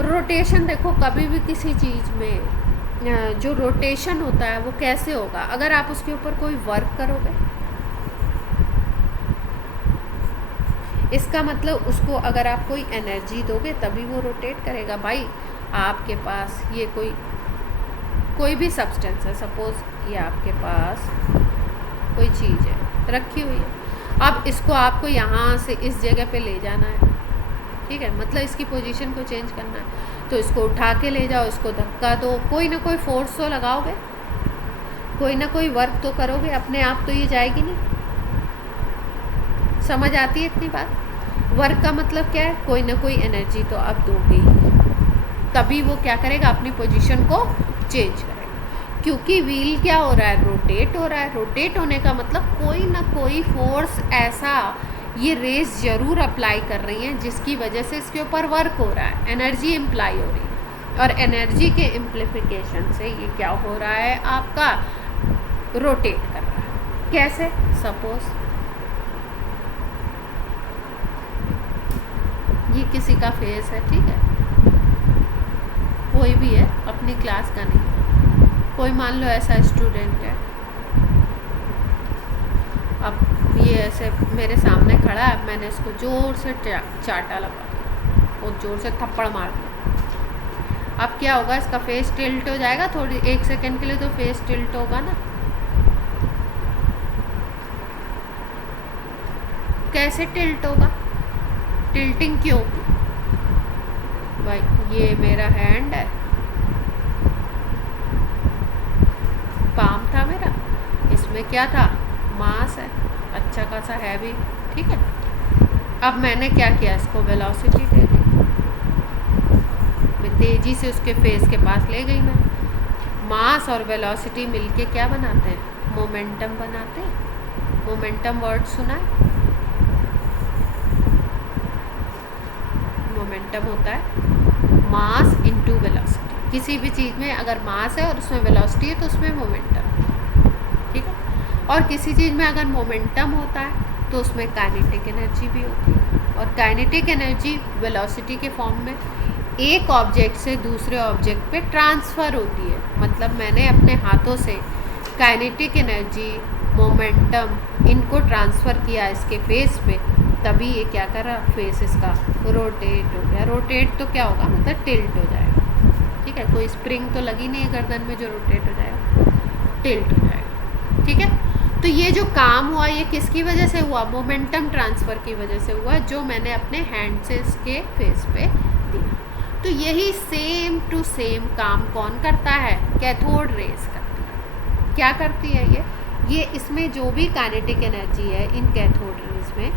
रोटेशन देखो, कभी भी किसी चीज़ में जो रोटेशन होता है वो कैसे होगा, अगर आप उसके ऊपर कोई वर्क करोगे, इसका मतलब उसको अगर आप कोई एनर्जी दोगे तभी वो रोटेट करेगा। भाई आपके पास ये कोई भी सब्सटेंस है, सपोज ये आपके पास कोई चीज़ है रखी हुई है, अब इसको आपको यहाँ से इस जगह पे ले जाना है, ठीक है, मतलब इसकी पोजीशन को चेंज करना है तो इसको उठा के ले जाओ, इसको धक्का दो, कोई ना कोई फोर्स तो लगाओगे, कोई ना कोई वर्क तो करोगे, अपने आप तो ये जाएगी नहीं। समझ आती है इतनी बात? वर्क का मतलब क्या है, कोई ना कोई एनर्जी तो आप दोगे ही, तभी वो क्या करेगा, अपनी पोजीशन को चेंज करेगा। क्योंकि व्हील क्या हो रहा है, रोटेट हो रहा है। रोटेट होने का मतलब कोई ना कोई फोर्स ऐसा ये रेस ज़रूर अप्लाई कर रही हैं जिसकी वजह से इसके ऊपर वर्क हो रहा है, एनर्जी इम्प्लाई हो रही है, और एनर्जी के इम्प्लीफिकेशन से ये क्या हो रहा है, आपका रोटेट कर रहा है। कैसे? सपोज ये किसी का फेस है, ठीक है, कोई भी है, अपनी क्लास का नहीं, कोई मान लो ऐसा स्टूडेंट है, अब ये ऐसे मेरे सामने खड़ा है, मैंने इसको ज़ोर से चाटा लगा दिया और ज़ोर से थप्पड़ मार दिया। अब क्या होगा, इसका फेस टिल्ट हो जाएगा थोड़ी, 1 सेकंड के लिए तो फेस टिल्ट होगा ना। कैसे टिल्ट होगा? टिल्टिंग क्यों? भाई ये मेरा हैंड है, पाम था मेरा, इसमें क्या था, मास है, अच्छा खासा हैवी, ठीक है। अब मैंने क्या किया, इसको वेलोसिटी दे दी, मैं तेज़ी से उसके फेस के पास ले गई। मैं मास और वेलोसिटी मिलके क्या बनाते हैं, मोमेंटम बनाते हैं। मोमेंटम वर्ड सुना है? मोमेंटम होता है मास इनटू वेलोसिटी। किसी भी चीज़ में अगर मास है और उसमें वेलोसिटी है तो उसमें मोमेंटम, ठीक है। और किसी चीज़ में अगर मोमेंटम होता है तो उसमें काइनेटिक एनर्जी भी होती है, और काइनेटिक एनर्जी वेलोसिटी के फॉर्म में एक ऑब्जेक्ट से दूसरे ऑब्जेक्ट पे ट्रांसफ़र होती है। मतलब मैंने अपने हाथों से काइनेटिक एनर्जी, मोमेंटम इनको ट्रांसफ़र किया इसके फेस पे, तभी ये क्या कर रहा, फेस इसका रोटेट हो गया। रोटेट तो क्या होगा, मतलब टिल्ट हो जाएगा, ठीक है। कोई स्प्रिंग तो लगी नहीं है गर्दन में जो रोटेट हो जाएगा, टिल्ट हो जाएगा, ठीक है। तो ये जो काम हुआ ये किसकी वजह से हुआ, मोमेंटम ट्रांसफ़र की वजह से हुआ, जो मैंने अपने हैंड से इसके फेस पे दिया। तो यही सेम टू सेम काम कौन करता है, कैथोड रेज करती है। क्या करती है ये इसमें जो भी काइनेटिक एनर्जी है इन कैथोड रेज में,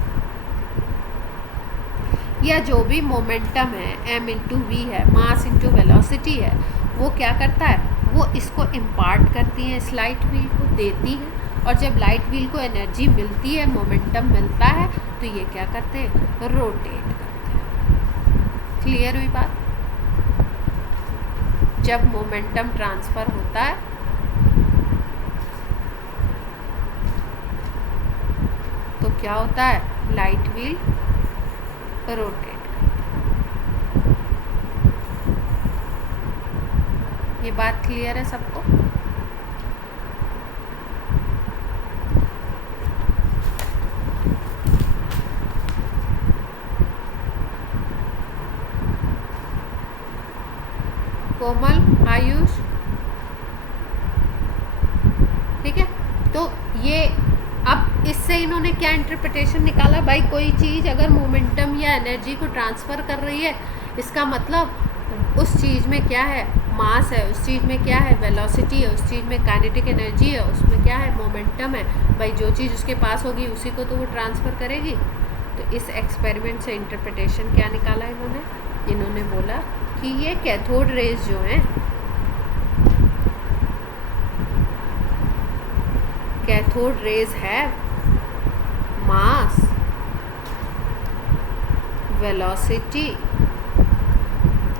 या जो भी मोमेंटम है, m इंटू वी है, मास इंटू वेलोसिटी है, वो क्या करता है, वो इसको इम्पार्ट करती है, इस लाइट व्हील को देती है। और जब लाइट व्हील को एनर्जी मिलती है, मोमेंटम मिलता है, तो ये क्या करते हैं, रोटेट करते हैं। क्लियर हुई बात? जब मोमेंटम ट्रांसफ़र होता है तो क्या होता है, लाइट व्हील रोटेट करती है। ये बात क्लियर है सबको? कोमल, आयुष, ठीक है। तो ये अब इससे इन्होंने क्या इंटरप्रिटेशन निकाला, भाई कोई चीज़ अगर मोमेंटम या एनर्जी को ट्रांसफ़र कर रही है, इसका मतलब उस चीज़ में क्या है, मास है, उस चीज़ में क्या है, वेलोसिटी है, उस चीज़ में काइनेटिक एनर्जी है, उसमें क्या है, मोमेंटम है। भाई जो चीज़ उसके पास होगी उसी को तो वो ट्रांसफ़र करेगी। तो इस एक्सपेरिमेंट से इंटरप्रिटेशन क्या निकाला इन्होंने बोला कि ये कैथोड रेज जो हैं, कैथोड रेज है मास, वेलोसिटी,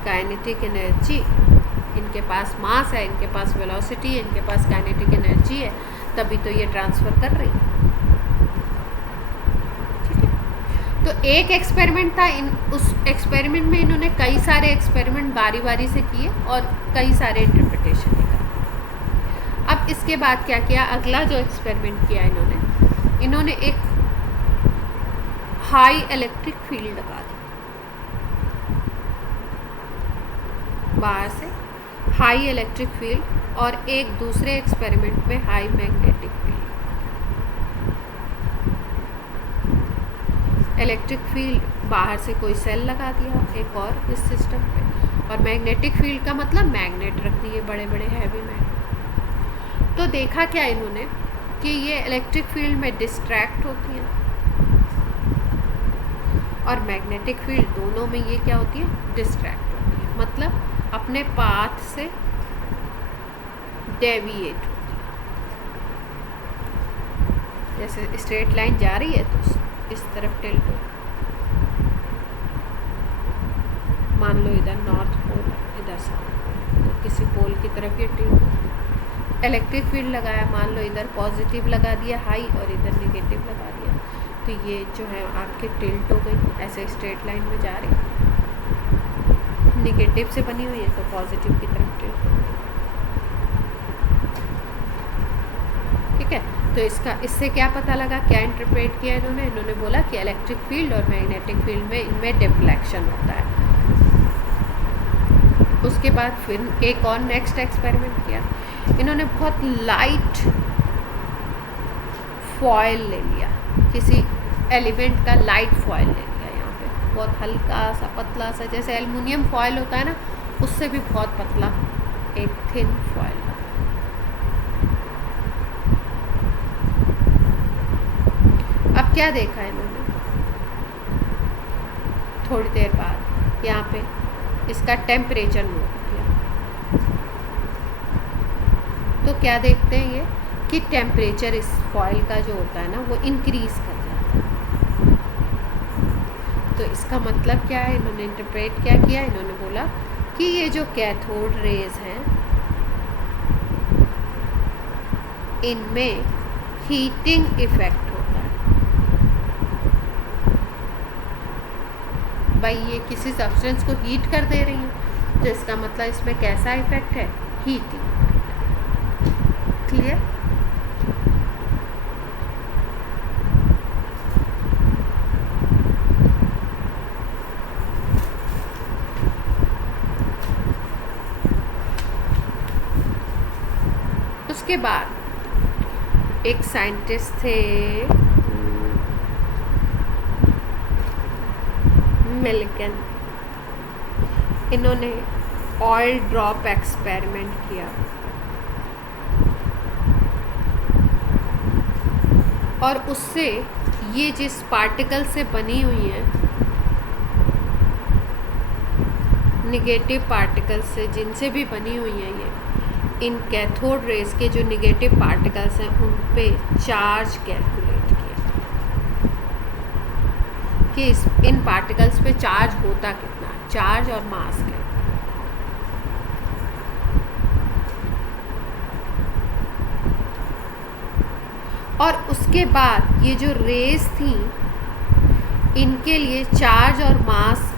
काइनेटिक एनर्जी। इनके पास मास है, इनके पास वेलोसिटी है, इनके पास काइनेटिक एनर्जी है, तभी तो ये ट्रांसफ़र कर रही है, ठीक है। तो एक एक्सपेरिमेंट था, उस एक्सपेरिमेंट में इन्होंने कई सारे एक्सपेरिमेंट बारी बारी से किए और कई सारे इंटरप्रिटेशन निकाले। अब इसके बाद क्या किया, अगला जो एक्सपेरिमेंट किया इन्होंने एक हाई इलेक्ट्रिक फील्ड लगा दी, बाहर से हाई इलेक्ट्रिक फील्ड, और एक दूसरे एक्सपेरिमेंट में high magnetic field. Electric field बाहर से कोई सेल लगा दिया एक और इस सिस्टम पे, और मैग्नेटिक फील्ड का मतलब मैग्नेट रख दिए, बड़े बड़े हैवी मैग्नेट। तो देखा क्या इन्होंने कि ये इलेक्ट्रिक फील्ड में डिस्ट्रैक्ट होती हैं और मैग्नेटिक फील्ड, दोनों में ये क्या होती है, डिस्ट्रैक्ट होती है, मतलब अपने पाथ से डेविएट होती है। जैसे स्ट्रेट लाइन जा रही है तो इस तरफ टिल्ट हो, मान लो इधर नॉर्थ पोल, इधर साउथ पोल, तो किसी पोल की तरफ ये टिल्ट हो। इलेक्ट्रिक फील्ड लगाया, मान लो इधर पॉजिटिव लगा दिया हाई और इधर नेगेटिव लगा दिया, तो ये जो है आपके टिल्ट हो गई, ऐसे स्ट्रेट लाइन में जा रही है, नेगेटिव से बनी हुई है तो पॉजिटिव की तरफ टिल्ट हो गई। ठीक है, तो इससे क्या पता लगा, क्या इंटरप्रेट किया इन्होंने बोला कि इलेक्ट्रिक फील्ड और मैग्नेटिक फील्ड में इनमें डिफ्लेक्शन होता है। उसके बाद फिर एक और नेक्स्ट एक्सपेरिमेंट किया इन्होंने, बहुत लाइट फॉयल ले लिया, किसी एलिमेंट का लाइट फॉयल ले लिया, यहाँ पे बहुत हल्का सा पतला सा, जैसे एल्युमिनियम फॉयल होता है ना, उससे भी बहुत पतला एक थिन फॉयल। अब क्या देखा इन्होंने, थोड़ी देर बाद यहाँ पे इसका टेम्परेचर नोट किया, तो क्या देखते हैं ये कि टेम्परेचर इस फॉयल का जो होता है ना वो इंक्रीज कर जाता है। तो इसका मतलब क्या है, इन्होंने इंटरप्रेट क्या किया, इन्होंने बोला कि ये जो कैथोड रेज हैं इनमें हीटिंग इफेक्ट होता है। भाई ये किसी सब्सटेंस को हीट कर दे रही हैं, तो इसका मतलब इसमें कैसा इफेक्ट है, हीटिंग। क्लियर? उसके बाद एक साइंटिस्ट थे मिल्कन, इन्होंने ऑयल ड्रॉप एक्सपेरिमेंट किया और उससे ये जिस पार्टिकल से बनी हुई हैं, निगेटिव पार्टिकल से जिनसे भी बनी हुई हैं ये, इन कैथोड रेज के जो निगेटिव पार्टिकल्स हैं उन पे चार्ज कैलकुलेट किया कि इन पार्टिकल्स पे चार्ज होता कितना है, चार्ज और मास कैलकुलेट। और उसके बाद ये जो रेज थी इनके लिए चार्ज और मास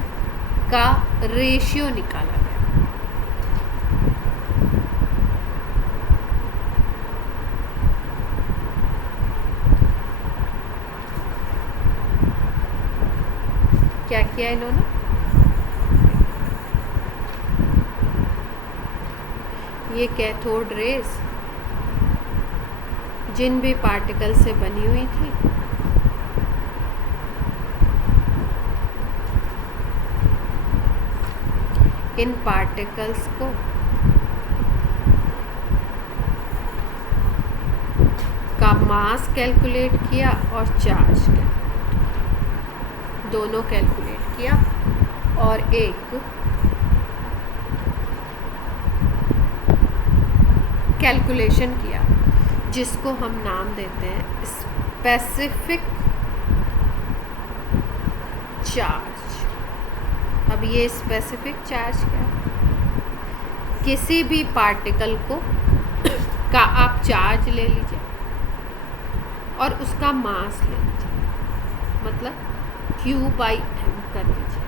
का रेशियो निकाला गया। क्या किया इन्होंने, ये कैथोड रेज जिन भी पार्टिकल से बनी हुई थी इन पार्टिकल्स को का मास कैलकुलेट किया और चार्ज कैलकुलेट, दोनों कैलकुलेट किया और एक कैलकुलेशन किया जिसको हम नाम देते हैं स्पेसिफिक चार्ज। अब ये स्पेसिफिक चार्ज क्या है, किसी भी पार्टिकल को का आप चार्ज ले लीजिए और उसका मास ले लीजिए, मतलब Q/m कर लीजिए।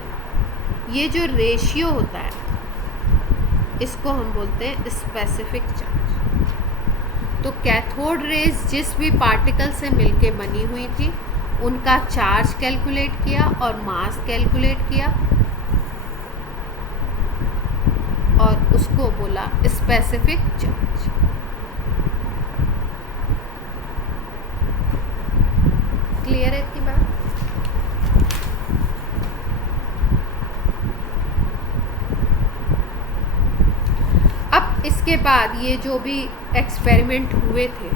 ये जो रेशियो होता है इसको हम बोलते हैं स्पेसिफिक चार्ज। तो कैथोड रेज जिस भी पार्टिकल से मिलके बनी हुई थी उनका चार्ज कैलकुलेट किया और मास कैलकुलेट किया और उसको बोला स्पेसिफिक चार्ज। क्लियर है इतनी बात? अब इसके बाद ये जो भी एक्सपेरिमेंट हुए थे,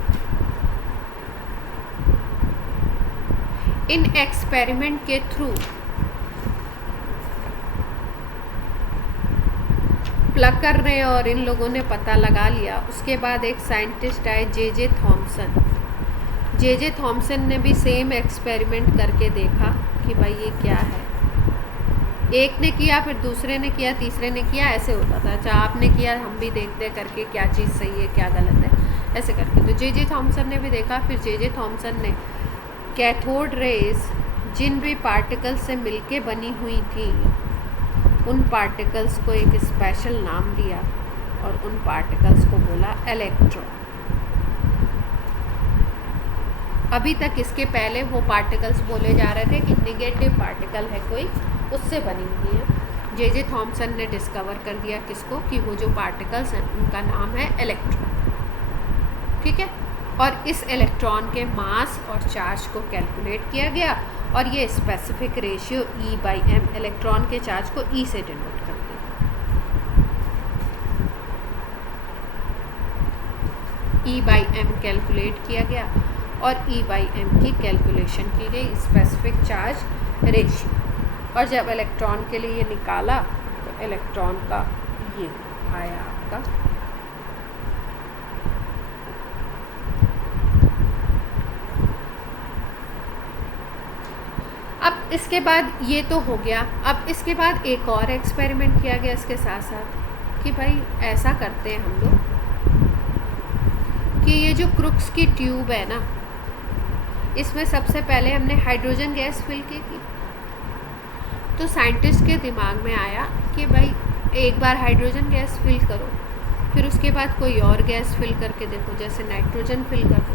इन एक्सपेरिमेंट के थ्रू प्लग कर रहे हैं और इन लोगों ने पता लगा लिया। उसके बाद एक साइंटिस्ट आए जे थॉमसन ने भी सेम एक्सपेरिमेंट करके देखा कि भाई ये क्या है। एक ने किया, फिर दूसरे ने किया, तीसरे ने किया, ऐसे होता था। अच्छा आपने किया, हम भी देखते करके क्या चीज़ सही है क्या गलत है, ऐसे करके। तो जे थॉमसन ने भी देखा। फिर जे थॉमसन ने कैथोड रेज जिन भी पार्टिकल्स से मिलके बनी हुई थी, उन पार्टिकल्स को एक स्पेशल नाम दिया और उन पार्टिकल्स को बोला इलेक्ट्रॉन। अभी तक इसके पहले वो पार्टिकल्स बोले जा रहे थे कि नेगेटिव पार्टिकल है कोई, उससे बनी हुई है। जे थॉमसन ने डिस्कवर कर दिया किसको, कि वो जो पार्टिकल्स हैं उनका नाम है इलेक्ट्रॉन। ठीक है। और इस इलेक्ट्रॉन के मास और चार्ज को कैलकुलेट किया गया और ये स्पेसिफिक रेशियो E/m, इलेक्ट्रॉन के चार्ज को E से डिनोट करते हैं। E/m कैलकुलेट किया गया और E/m की कैलकुलेशन की गई स्पेसिफिक चार्ज रेशियो। और जब इलेक्ट्रॉन के लिए ये निकाला तो इलेक्ट्रॉन का ये आया आपका अब इसके बाद ये तो हो गया। अब इसके बाद एक और एक्सपेरिमेंट किया गया इसके साथ साथ कि भाई ऐसा करते हैं हम लोग कि ये जो क्रुक्स की ट्यूब है ना, इसमें सबसे पहले हमने हाइड्रोजन गैस फिल की थी। तो साइंटिस्ट के दिमाग में आया कि भाई एक बार हाइड्रोजन गैस फिल करो, फिर उसके बाद कोई और गैस फिल करके देखो, जैसे नाइट्रोजन फिल कर दो,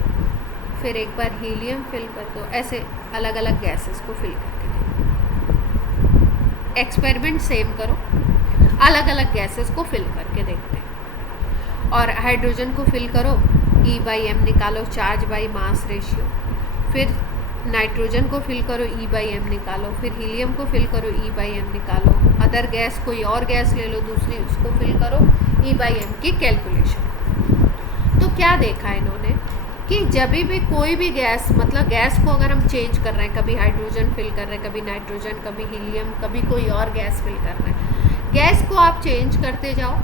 फिर एक बार हीलियम फिल कर दो, ऐसे अलग अलग गैसेस को फिल करके देखो। एक्सपेरिमेंट सेम करो, अलग अलग गैसेस को फिल करके देखते हैं। और हाइड्रोजन को फिल करो, E/m निकालो, चार्ज बाई मास रेशियो। फिर नाइट्रोजन को फिल करो, E/m निकालो। फिर हीलियम को फिल करो, E/m निकालो। अदर गैस कोई और गैस ले लो दूसरी, उसको फिल करो, E/m की कैलकुलेशन। तो क्या देखा इन्होंने कि जब भी कोई भी गैस, मतलब गैस को अगर हम चेंज कर रहे हैं, कभी हाइड्रोजन फिल कर रहे हैं, कभी नाइट्रोजन, कभी हीलियम, कभी कोई और गैस फिल कर रहे हैं, गैस को आप चेंज करते जाओ।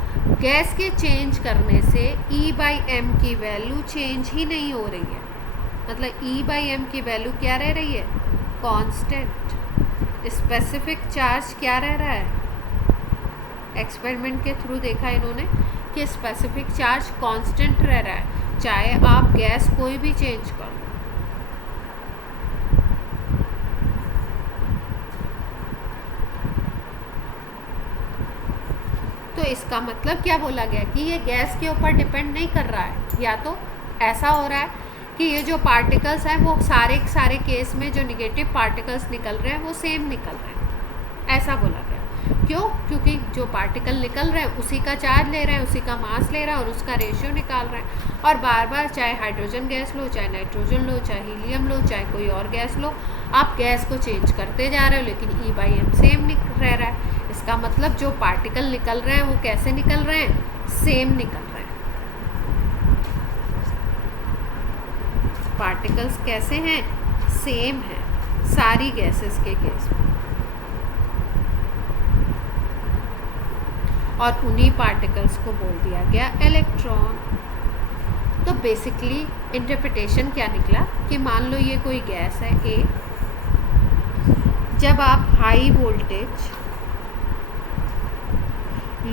गैस के चेंज करने से E/m की वैल्यू चेंज ही नहीं हो रही है। मतलब E/m की वैल्यू क्या रह रही है, कांस्टेंट। स्पेसिफिक चार्ज क्या रह रहा है, एक्सपेरिमेंट के थ्रू देखा इन्होंने कि स्पेसिफिक चार्ज कांस्टेंट रह रहा है, चाहे आप गैस कोई भी चेंज कर लो। तो इसका मतलब क्या बोला गया कि ये गैस के ऊपर डिपेंड नहीं कर रहा है, या तो ऐसा हो रहा है कि ये जो पार्टिकल्स हैं वो सारे केस में जो निगेटिव पार्टिकल्स निकल रहे हैं वो सेम निकल रहे हैं, ऐसा बोला गया। क्यों? क्योंकि जो पार्टिकल निकल रहे हैं उसी का चार्ज ले रहे हैं, उसी का मास ले रहे हैं और उसका रेशियो निकाल रहे हैं। और बार बार चाहे हाइड्रोजन गैस लो, चाहे नाइट्रोजन लो, चाहे हीलियम लो, चाहे कोई और गैस लो, आप गैस को चेंज करते जा रहे हो, लेकिन E/m सेम रह रहा है। इसका मतलब जो पार्टिकल निकल रहे हैं वो कैसे निकल रहे हैं, सेम निकल रहे हैं। पार्टिकल्स कैसे हैं, सेम है सारी गैसेस के केस में। और उन्हीं पार्टिकल्स को बोल दिया गया इलेक्ट्रॉन। तो बेसिकली इंटरप्रिटेशन क्या निकला कि मान लो ये कोई गैस है ए, जब आप हाई वोल्टेज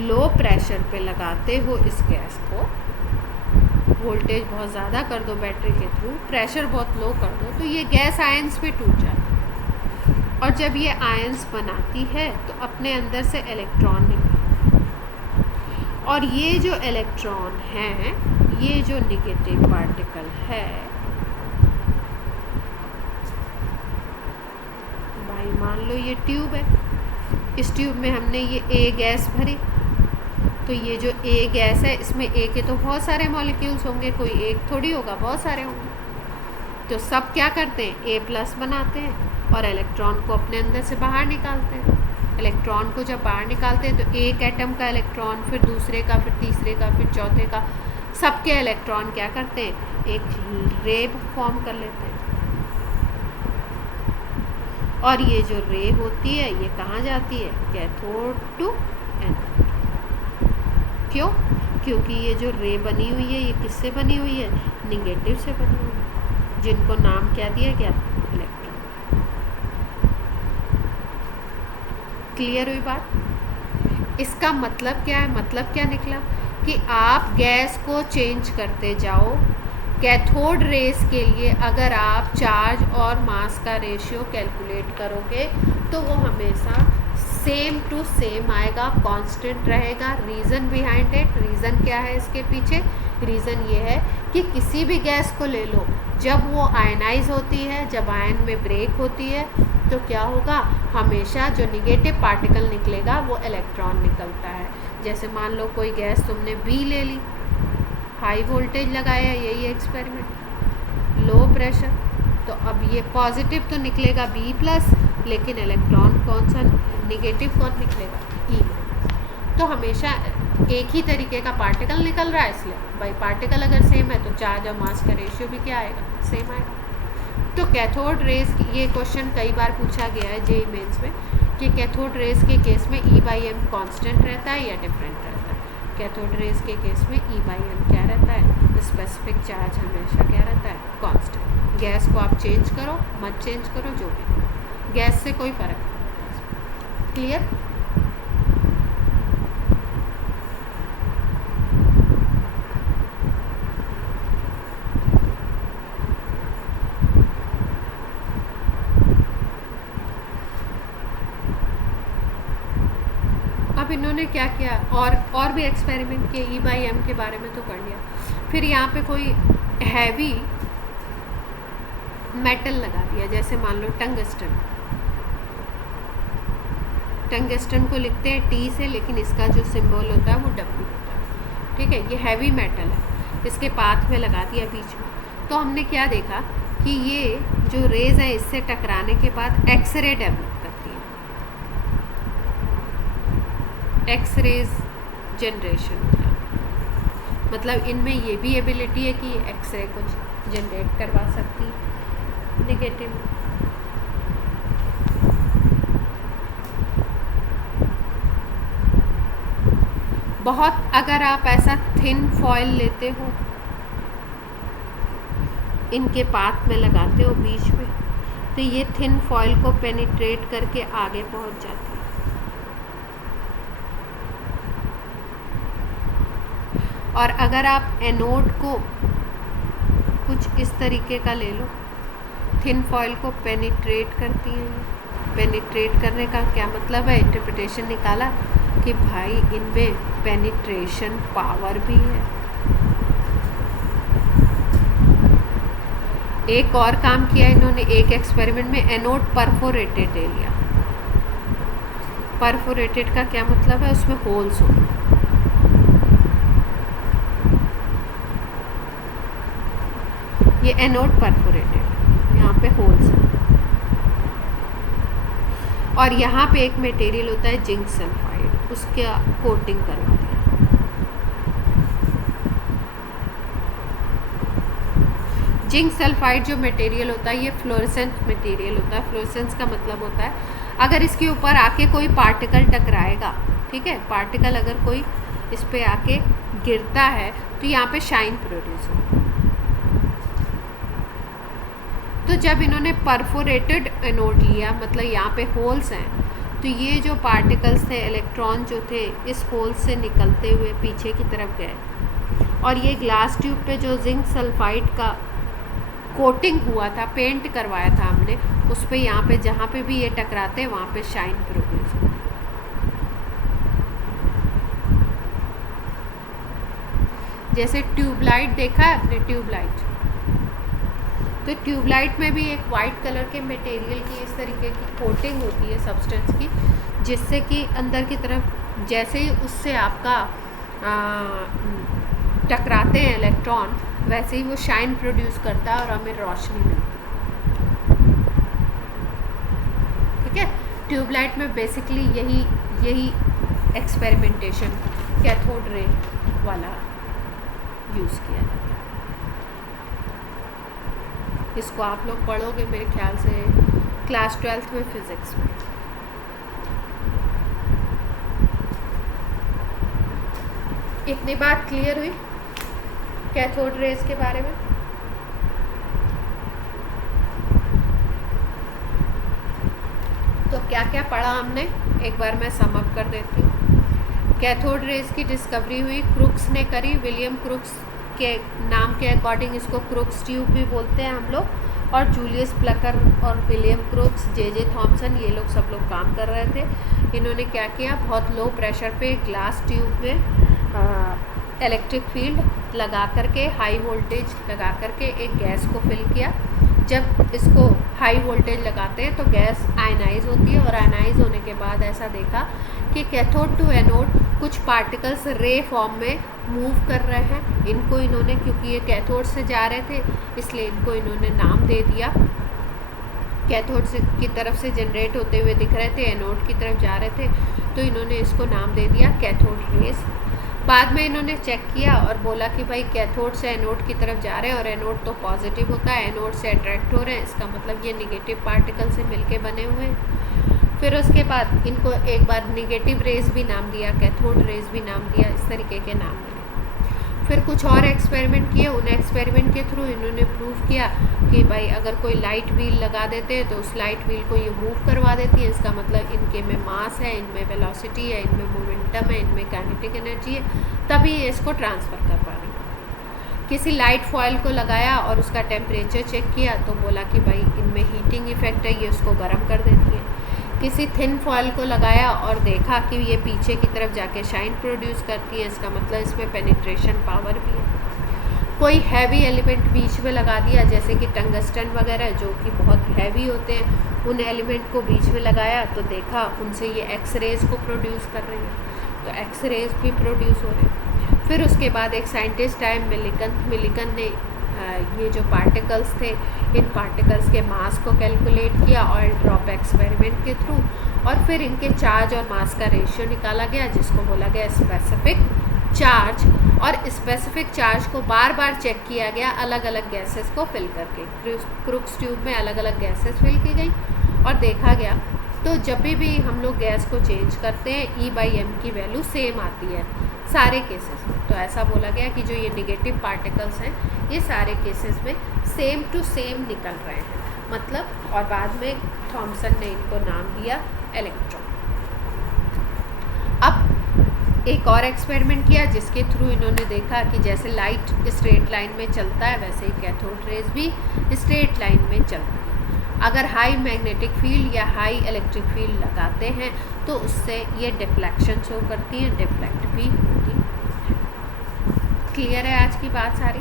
लो प्रेशर पे लगाते हो इस गैस को, वोल्टेज बहुत ज़्यादा कर दो बैटरी के थ्रू, प्रेशर बहुत लो कर दो, तो ये गैस आयंस पे टूट जाती है। और जब ये आयंस बनाती है तो अपने अंदर से इलेक्ट्रॉन निकलते हैं। और ये जो इलेक्ट्रॉन है, ये जो नेगेटिव पार्टिकल है, भाई मान लो ये ट्यूब है, इस ट्यूब में हमने ये ए गैस भरी, तो ये जो ए गैस है इसमें ए के तो बहुत सारे मॉलिक्यूल्स होंगे, कोई एक थोड़ी होगा, बहुत सारे होंगे। तो सब क्या करते हैं, A+ बनाते हैं और इलेक्ट्रॉन को अपने अंदर से बाहर निकालते हैं। इलेक्ट्रॉन को जब बाहर निकालते हैं तो एक एटम का इलेक्ट्रॉन, फिर दूसरे का, फिर तीसरे का, फिर चौथे का, सबके इलेक्ट्रॉन क्या करते हैं, एक रे फॉर्म कर लेते हैं। और ये जो रे होती है ये कहाँ जाती है, कैथोड टू एनोड। क्यों? क्योंकि ये जो रे बनी हुई है ये किससे बनी हुई है, निगेटिव से बनी हुई है, जिनको नाम क्या दिया गया, इलेक्ट्रॉन। क्लियर हुई बात? इसका मतलब क्या है, मतलब क्या निकला कि आप गैस को चेंज करते जाओ। कैथोड रेस के लिए अगर आप चार्ज और मास का रेशियो कैलकुलेट करोगे तो वो हमेशा सेम टू सेम आएगा, कांस्टेंट रहेगा। रीज़न बिहाइंड इट, रीज़न क्या है इसके पीछे, रीज़न ये है कि किसी भी गैस को ले लो, जब वो आयनाइज होती है, जब आयन में ब्रेक होती है तो क्या होगा, हमेशा जो निगेटिव पार्टिकल निकलेगा वो इलेक्ट्रॉन निकलता है। जैसे मान लो कोई गैस तुमने बी ले ली, हाई वोल्टेज लगाया, यही एक्सपेरिमेंट, लो प्रेशर, तो अब ये पॉजिटिव तो निकलेगा बी प्लस, लेकिन इलेक्ट्रॉन कौन सा, निगेटिव कौन निकलेगा, ई। तो हमेशा एक ही तरीके का पार्टिकल निकल रहा है, इसलिए भाई पार्टिकल अगर सेम है तो चार्ज और मास का रेशियो भी क्या आएगा, सेम आएगा। तो कैथोड रेस, ये क्वेश्चन कई बार पूछा गया है जेईई मेंस में कि कैथोड रेस के केस में E/m कांस्टेंट रहता है या डिफरेंट रहता है। कैथोड रेस के केस में E/m क्या रहता है, स्पेसिफिक चार्ज हमेशा क्या रहता है, कांस्टेंट। गैस को आप चेंज करो मत चेंज करो, जो भी करो, गैस से कोई फ़र्क नहीं। क्लियर? अब इन्होंने क्या किया, और भी एक्सपेरिमेंट किए, E/m के बारे में तो कर लिया, फिर यहाँ पे कोई हैवी मेटल लगा दिया, जैसे मान लो टंगस्टन। टंगस्टन को लिखते हैं T से, लेकिन इसका जो सिंबल होता है वो W होता है, ठीक है। ये हैवी मेटल है, इसके पाथ में लगा दिया बीच में, तो हमने क्या देखा कि ये जो रेज है इससे टकराने के बाद एक्सरे डेवलप करती है, एक्सरेज जनरेशन होता है। मतलब इनमें ये भी एबिलिटी है कि एक्सरे को जनरेट करवा सकती है निगेटिव। बहुत अगर आप ऐसा थिन फॉयल लेते हो, इनके पाथ में लगाते हो बीच में, तो ये थिन फॉयल को पेनिट्रेट करके आगे पहुंच जाती है। और अगर आप एनोड को कुछ इस तरीके का ले लो, थिन फॉयल को पेनिट्रेट करती हैं। पेनिट्रेट करने का क्या मतलब है, इंटरप्रिटेशन निकाला कि भाई इनमें पेनिट्रेशन पावर भी है। एक और काम किया इन्होंने, एक एक्सपेरिमेंट में एनोड परफोरेटेड ले लिया। परफोरेटेड का क्या मतलब है, उसमें होल्स हो, ये एनोड परफोरेटेड, यहाँ पे होल्स हैं। और यहाँ पे एक मटेरियल होता है जिंक सल्फाइड, उसका कोटिंग करवा दिया। जिंक सल्फाइड जो मटेरियल होता है ये फ्लोरेसेंट मटेरियल होता है। फ्लोरेसेंस का मतलब होता है अगर इसके ऊपर आके कोई पार्टिकल टकराएगा, ठीक है, पार्टिकल अगर कोई इस पे आके गिरता है तो यहाँ पे शाइन प्रोड्यूस होगा। तो जब इन्होंने परफोरेटेड एनोड लिया, मतलब यहाँ पे होल्स हैं, तो ये जो पार्टिकल्स थे, इलेक्ट्रॉन जो थे, इस होल से निकलते हुए पीछे की तरफ गए। और ये ग्लास ट्यूब पे जो जिंक सल्फाइड का कोटिंग हुआ था, पेंट करवाया था हमने, उस पे यहाँ पे जहाँ पे भी ये टकराते हैं वहाँ पे शाइन प्रोड्यूस होती है। जैसे ट्यूबलाइट देखा है आपने, ट्यूबलाइट, तो ट्यूबलाइट में भी एक वाइट कलर के मटेरियल की इस तरीके की कोटिंग होती है सब्सटेंस की, जिससे कि अंदर की तरफ जैसे ही उससे आपका टकराते हैं इलेक्ट्रॉन, वैसे ही वो शाइन प्रोड्यूस करता है और हमें रोशनी मिलती है। ठीक है, ट्यूबलाइट में बेसिकली यही एक्सपेरिमेंटेशन कैथोड रे वाला यूज़ किया जाता है। इसको आप लोग पढ़ोगे मेरे ख्याल से क्लास 12th में फिज़िक्स में। इतनी बात क्लियर हुई कैथोड रेज के बारे में। तो क्या क्या पढ़ा हमने, एक बार मैं सम अप कर देती हूँ। कैथोड रेज की डिस्कवरी हुई क्रुक्स ने करी। विलियम क्रुक्स के नाम के अकॉर्डिंग इसको क्रुक्स ट्यूब भी बोलते हैं हम लोग। और जूलियस प्लकर और विलियम क्रुक्स, जे थॉमसन, ये लोग सब लोग काम कर रहे थे। इन्होंने क्या किया, बहुत लो प्रेशर पे ग्लास ट्यूब में इलेक्ट्रिक फील्ड लगा करके, हाई वोल्टेज लगा करके एक गैस को फिल किया। जब इसको हाई वोल्टेज लगाते हैं तो गैस आयनाइज होती है, और आयनाइज होने के बाद ऐसा देखा कि कैथोड टू एनोड कुछ पार्टिकल्स रे फॉर्म में मूव कर रहे हैं। इनको इन्होंने, क्योंकि ये कैथोड से जा रहे थे, इसलिए इनको इन्होंने नाम दे दिया। कैथोड से की तरफ से जनरेट होते हुए दिख रहे थे, एनोड की तरफ जा रहे थे, तो इन्होंने इसको नाम दे दिया कैथोड रेज। बाद में इन्होंने चेक किया और बोला कि भाई कैथोड से एनोड की तरफ जा रहे हैं और एनोड तो पॉजिटिव होता है, एनोड से अट्रैक्ट हो रहे हैं, इसका मतलब ये निगेटिव पार्टिकल से मिलके बने हुए हैं। फिर उसके बाद इनको एक बार निगेटिव रेज भी नाम दिया, कैथोड रेज भी नाम दिया, इस तरीके के नाम मिले। फिर कुछ और एक्सपेरिमेंट किए। उन एक्सपेरिमेंट के थ्रू इन्होंने प्रूव किया कि भाई अगर कोई लाइट व्हील लगा देते हैं तो उस लाइट व्हील को ये मूव करवा देती है, इसका मतलब इनके में मास है, इनमें वेलोसिटी है, इनमें मोमेंटम है, इनमें काइनेटिक एनर्जी है, तभी ये इसको ट्रांसफ़र कर पा रही है। किसी लाइट फॉयल को लगाया और उसका टेम्परेचर चेक किया तो बोला कि भाई इनमें हीटिंग इफेक्ट है, ये उसको गर्म कर देती है। किसी थिन फॉयल को लगाया और देखा कि ये पीछे की तरफ जाके शाइन प्रोड्यूस करती है, इसका मतलब इसमें पेनिट्रेशन पावर भी है। कोई हैवी एलिमेंट बीच में लगा दिया, जैसे कि टंगस्टन वगैरह जो कि बहुत हैवी होते हैं, उन एलिमेंट को बीच में लगाया तो देखा उनसे ये एक्स रेज को प्रोड्यूस कर रहे हैं, तो एक्स रेज भी प्रोड्यूस हो रहे हैं। फिर उसके बाद एक साइंटिस्ट आए मिलिकन ने ये जो पार्टिकल्स थे, इन पार्टिकल्स के मास को कैलकुलेट किया ऑयल ड्रॉप एक्सपेरिमेंट के थ्रू, और फिर इनके चार्ज और मास का रेशियो निकाला गया, जिसको बोला गया स्पेसिफिक चार्ज। और स्पेसिफिक चार्ज को बार बार चेक किया गया अलग अलग गैसेस को फिल करके। क्रुक्स ट्यूब में अलग अलग गैसेस फिल की गई और देखा गया, तो जब भी हम लोग गैस को चेंज करते हैं E/m की वैल्यू सेम आती है सारे केसेस में। तो ऐसा बोला गया कि जो ये निगेटिव पार्टिकल्स हैं ये सारे केसेस में सेम टू सेम निकल रहे हैं, मतलब। और बाद में थॉमसन ने इनको नाम दिया इलेक्ट्रॉन। अब एक और एक्सपेरिमेंट किया जिसके थ्रू इन्होंने देखा कि जैसे लाइट स्ट्रेट लाइन में चलता है वैसे ही कैथोड रेज भी स्ट्रेट लाइन में चलती है। अगर हाई मैग्नेटिक फील्ड या हाई इलेक्ट्रिक फील्ड लगाते हैं तो उससे ये डिफ्लेक्शन शो करती हैं, डिफ्लेक्ट भी होती है। क्लियर है आज की बात सारी?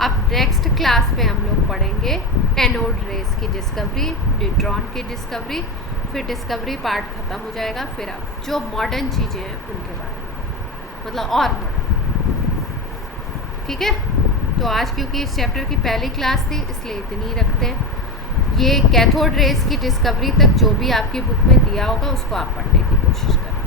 अब नेक्स्ट क्लास में हम लोग पढ़ेंगे एनोड रेज की डिस्कवरी, न्यूट्रॉन की डिस्कवरी, फिर डिस्कवरी पार्ट ख़त्म हो जाएगा। फिर अब जो मॉडर्न चीज़ें हैं उनके बारे में, मतलब और मॉडर्न। ठीक है, तो आज क्योंकि इस चैप्टर की पहली क्लास थी इसलिए इतनी ही रखते हैं। ये कैथोड रेज की डिस्कवरी तक जो भी आपकी बुक में दिया होगा उसको आप पढ़ने की कोशिश करें।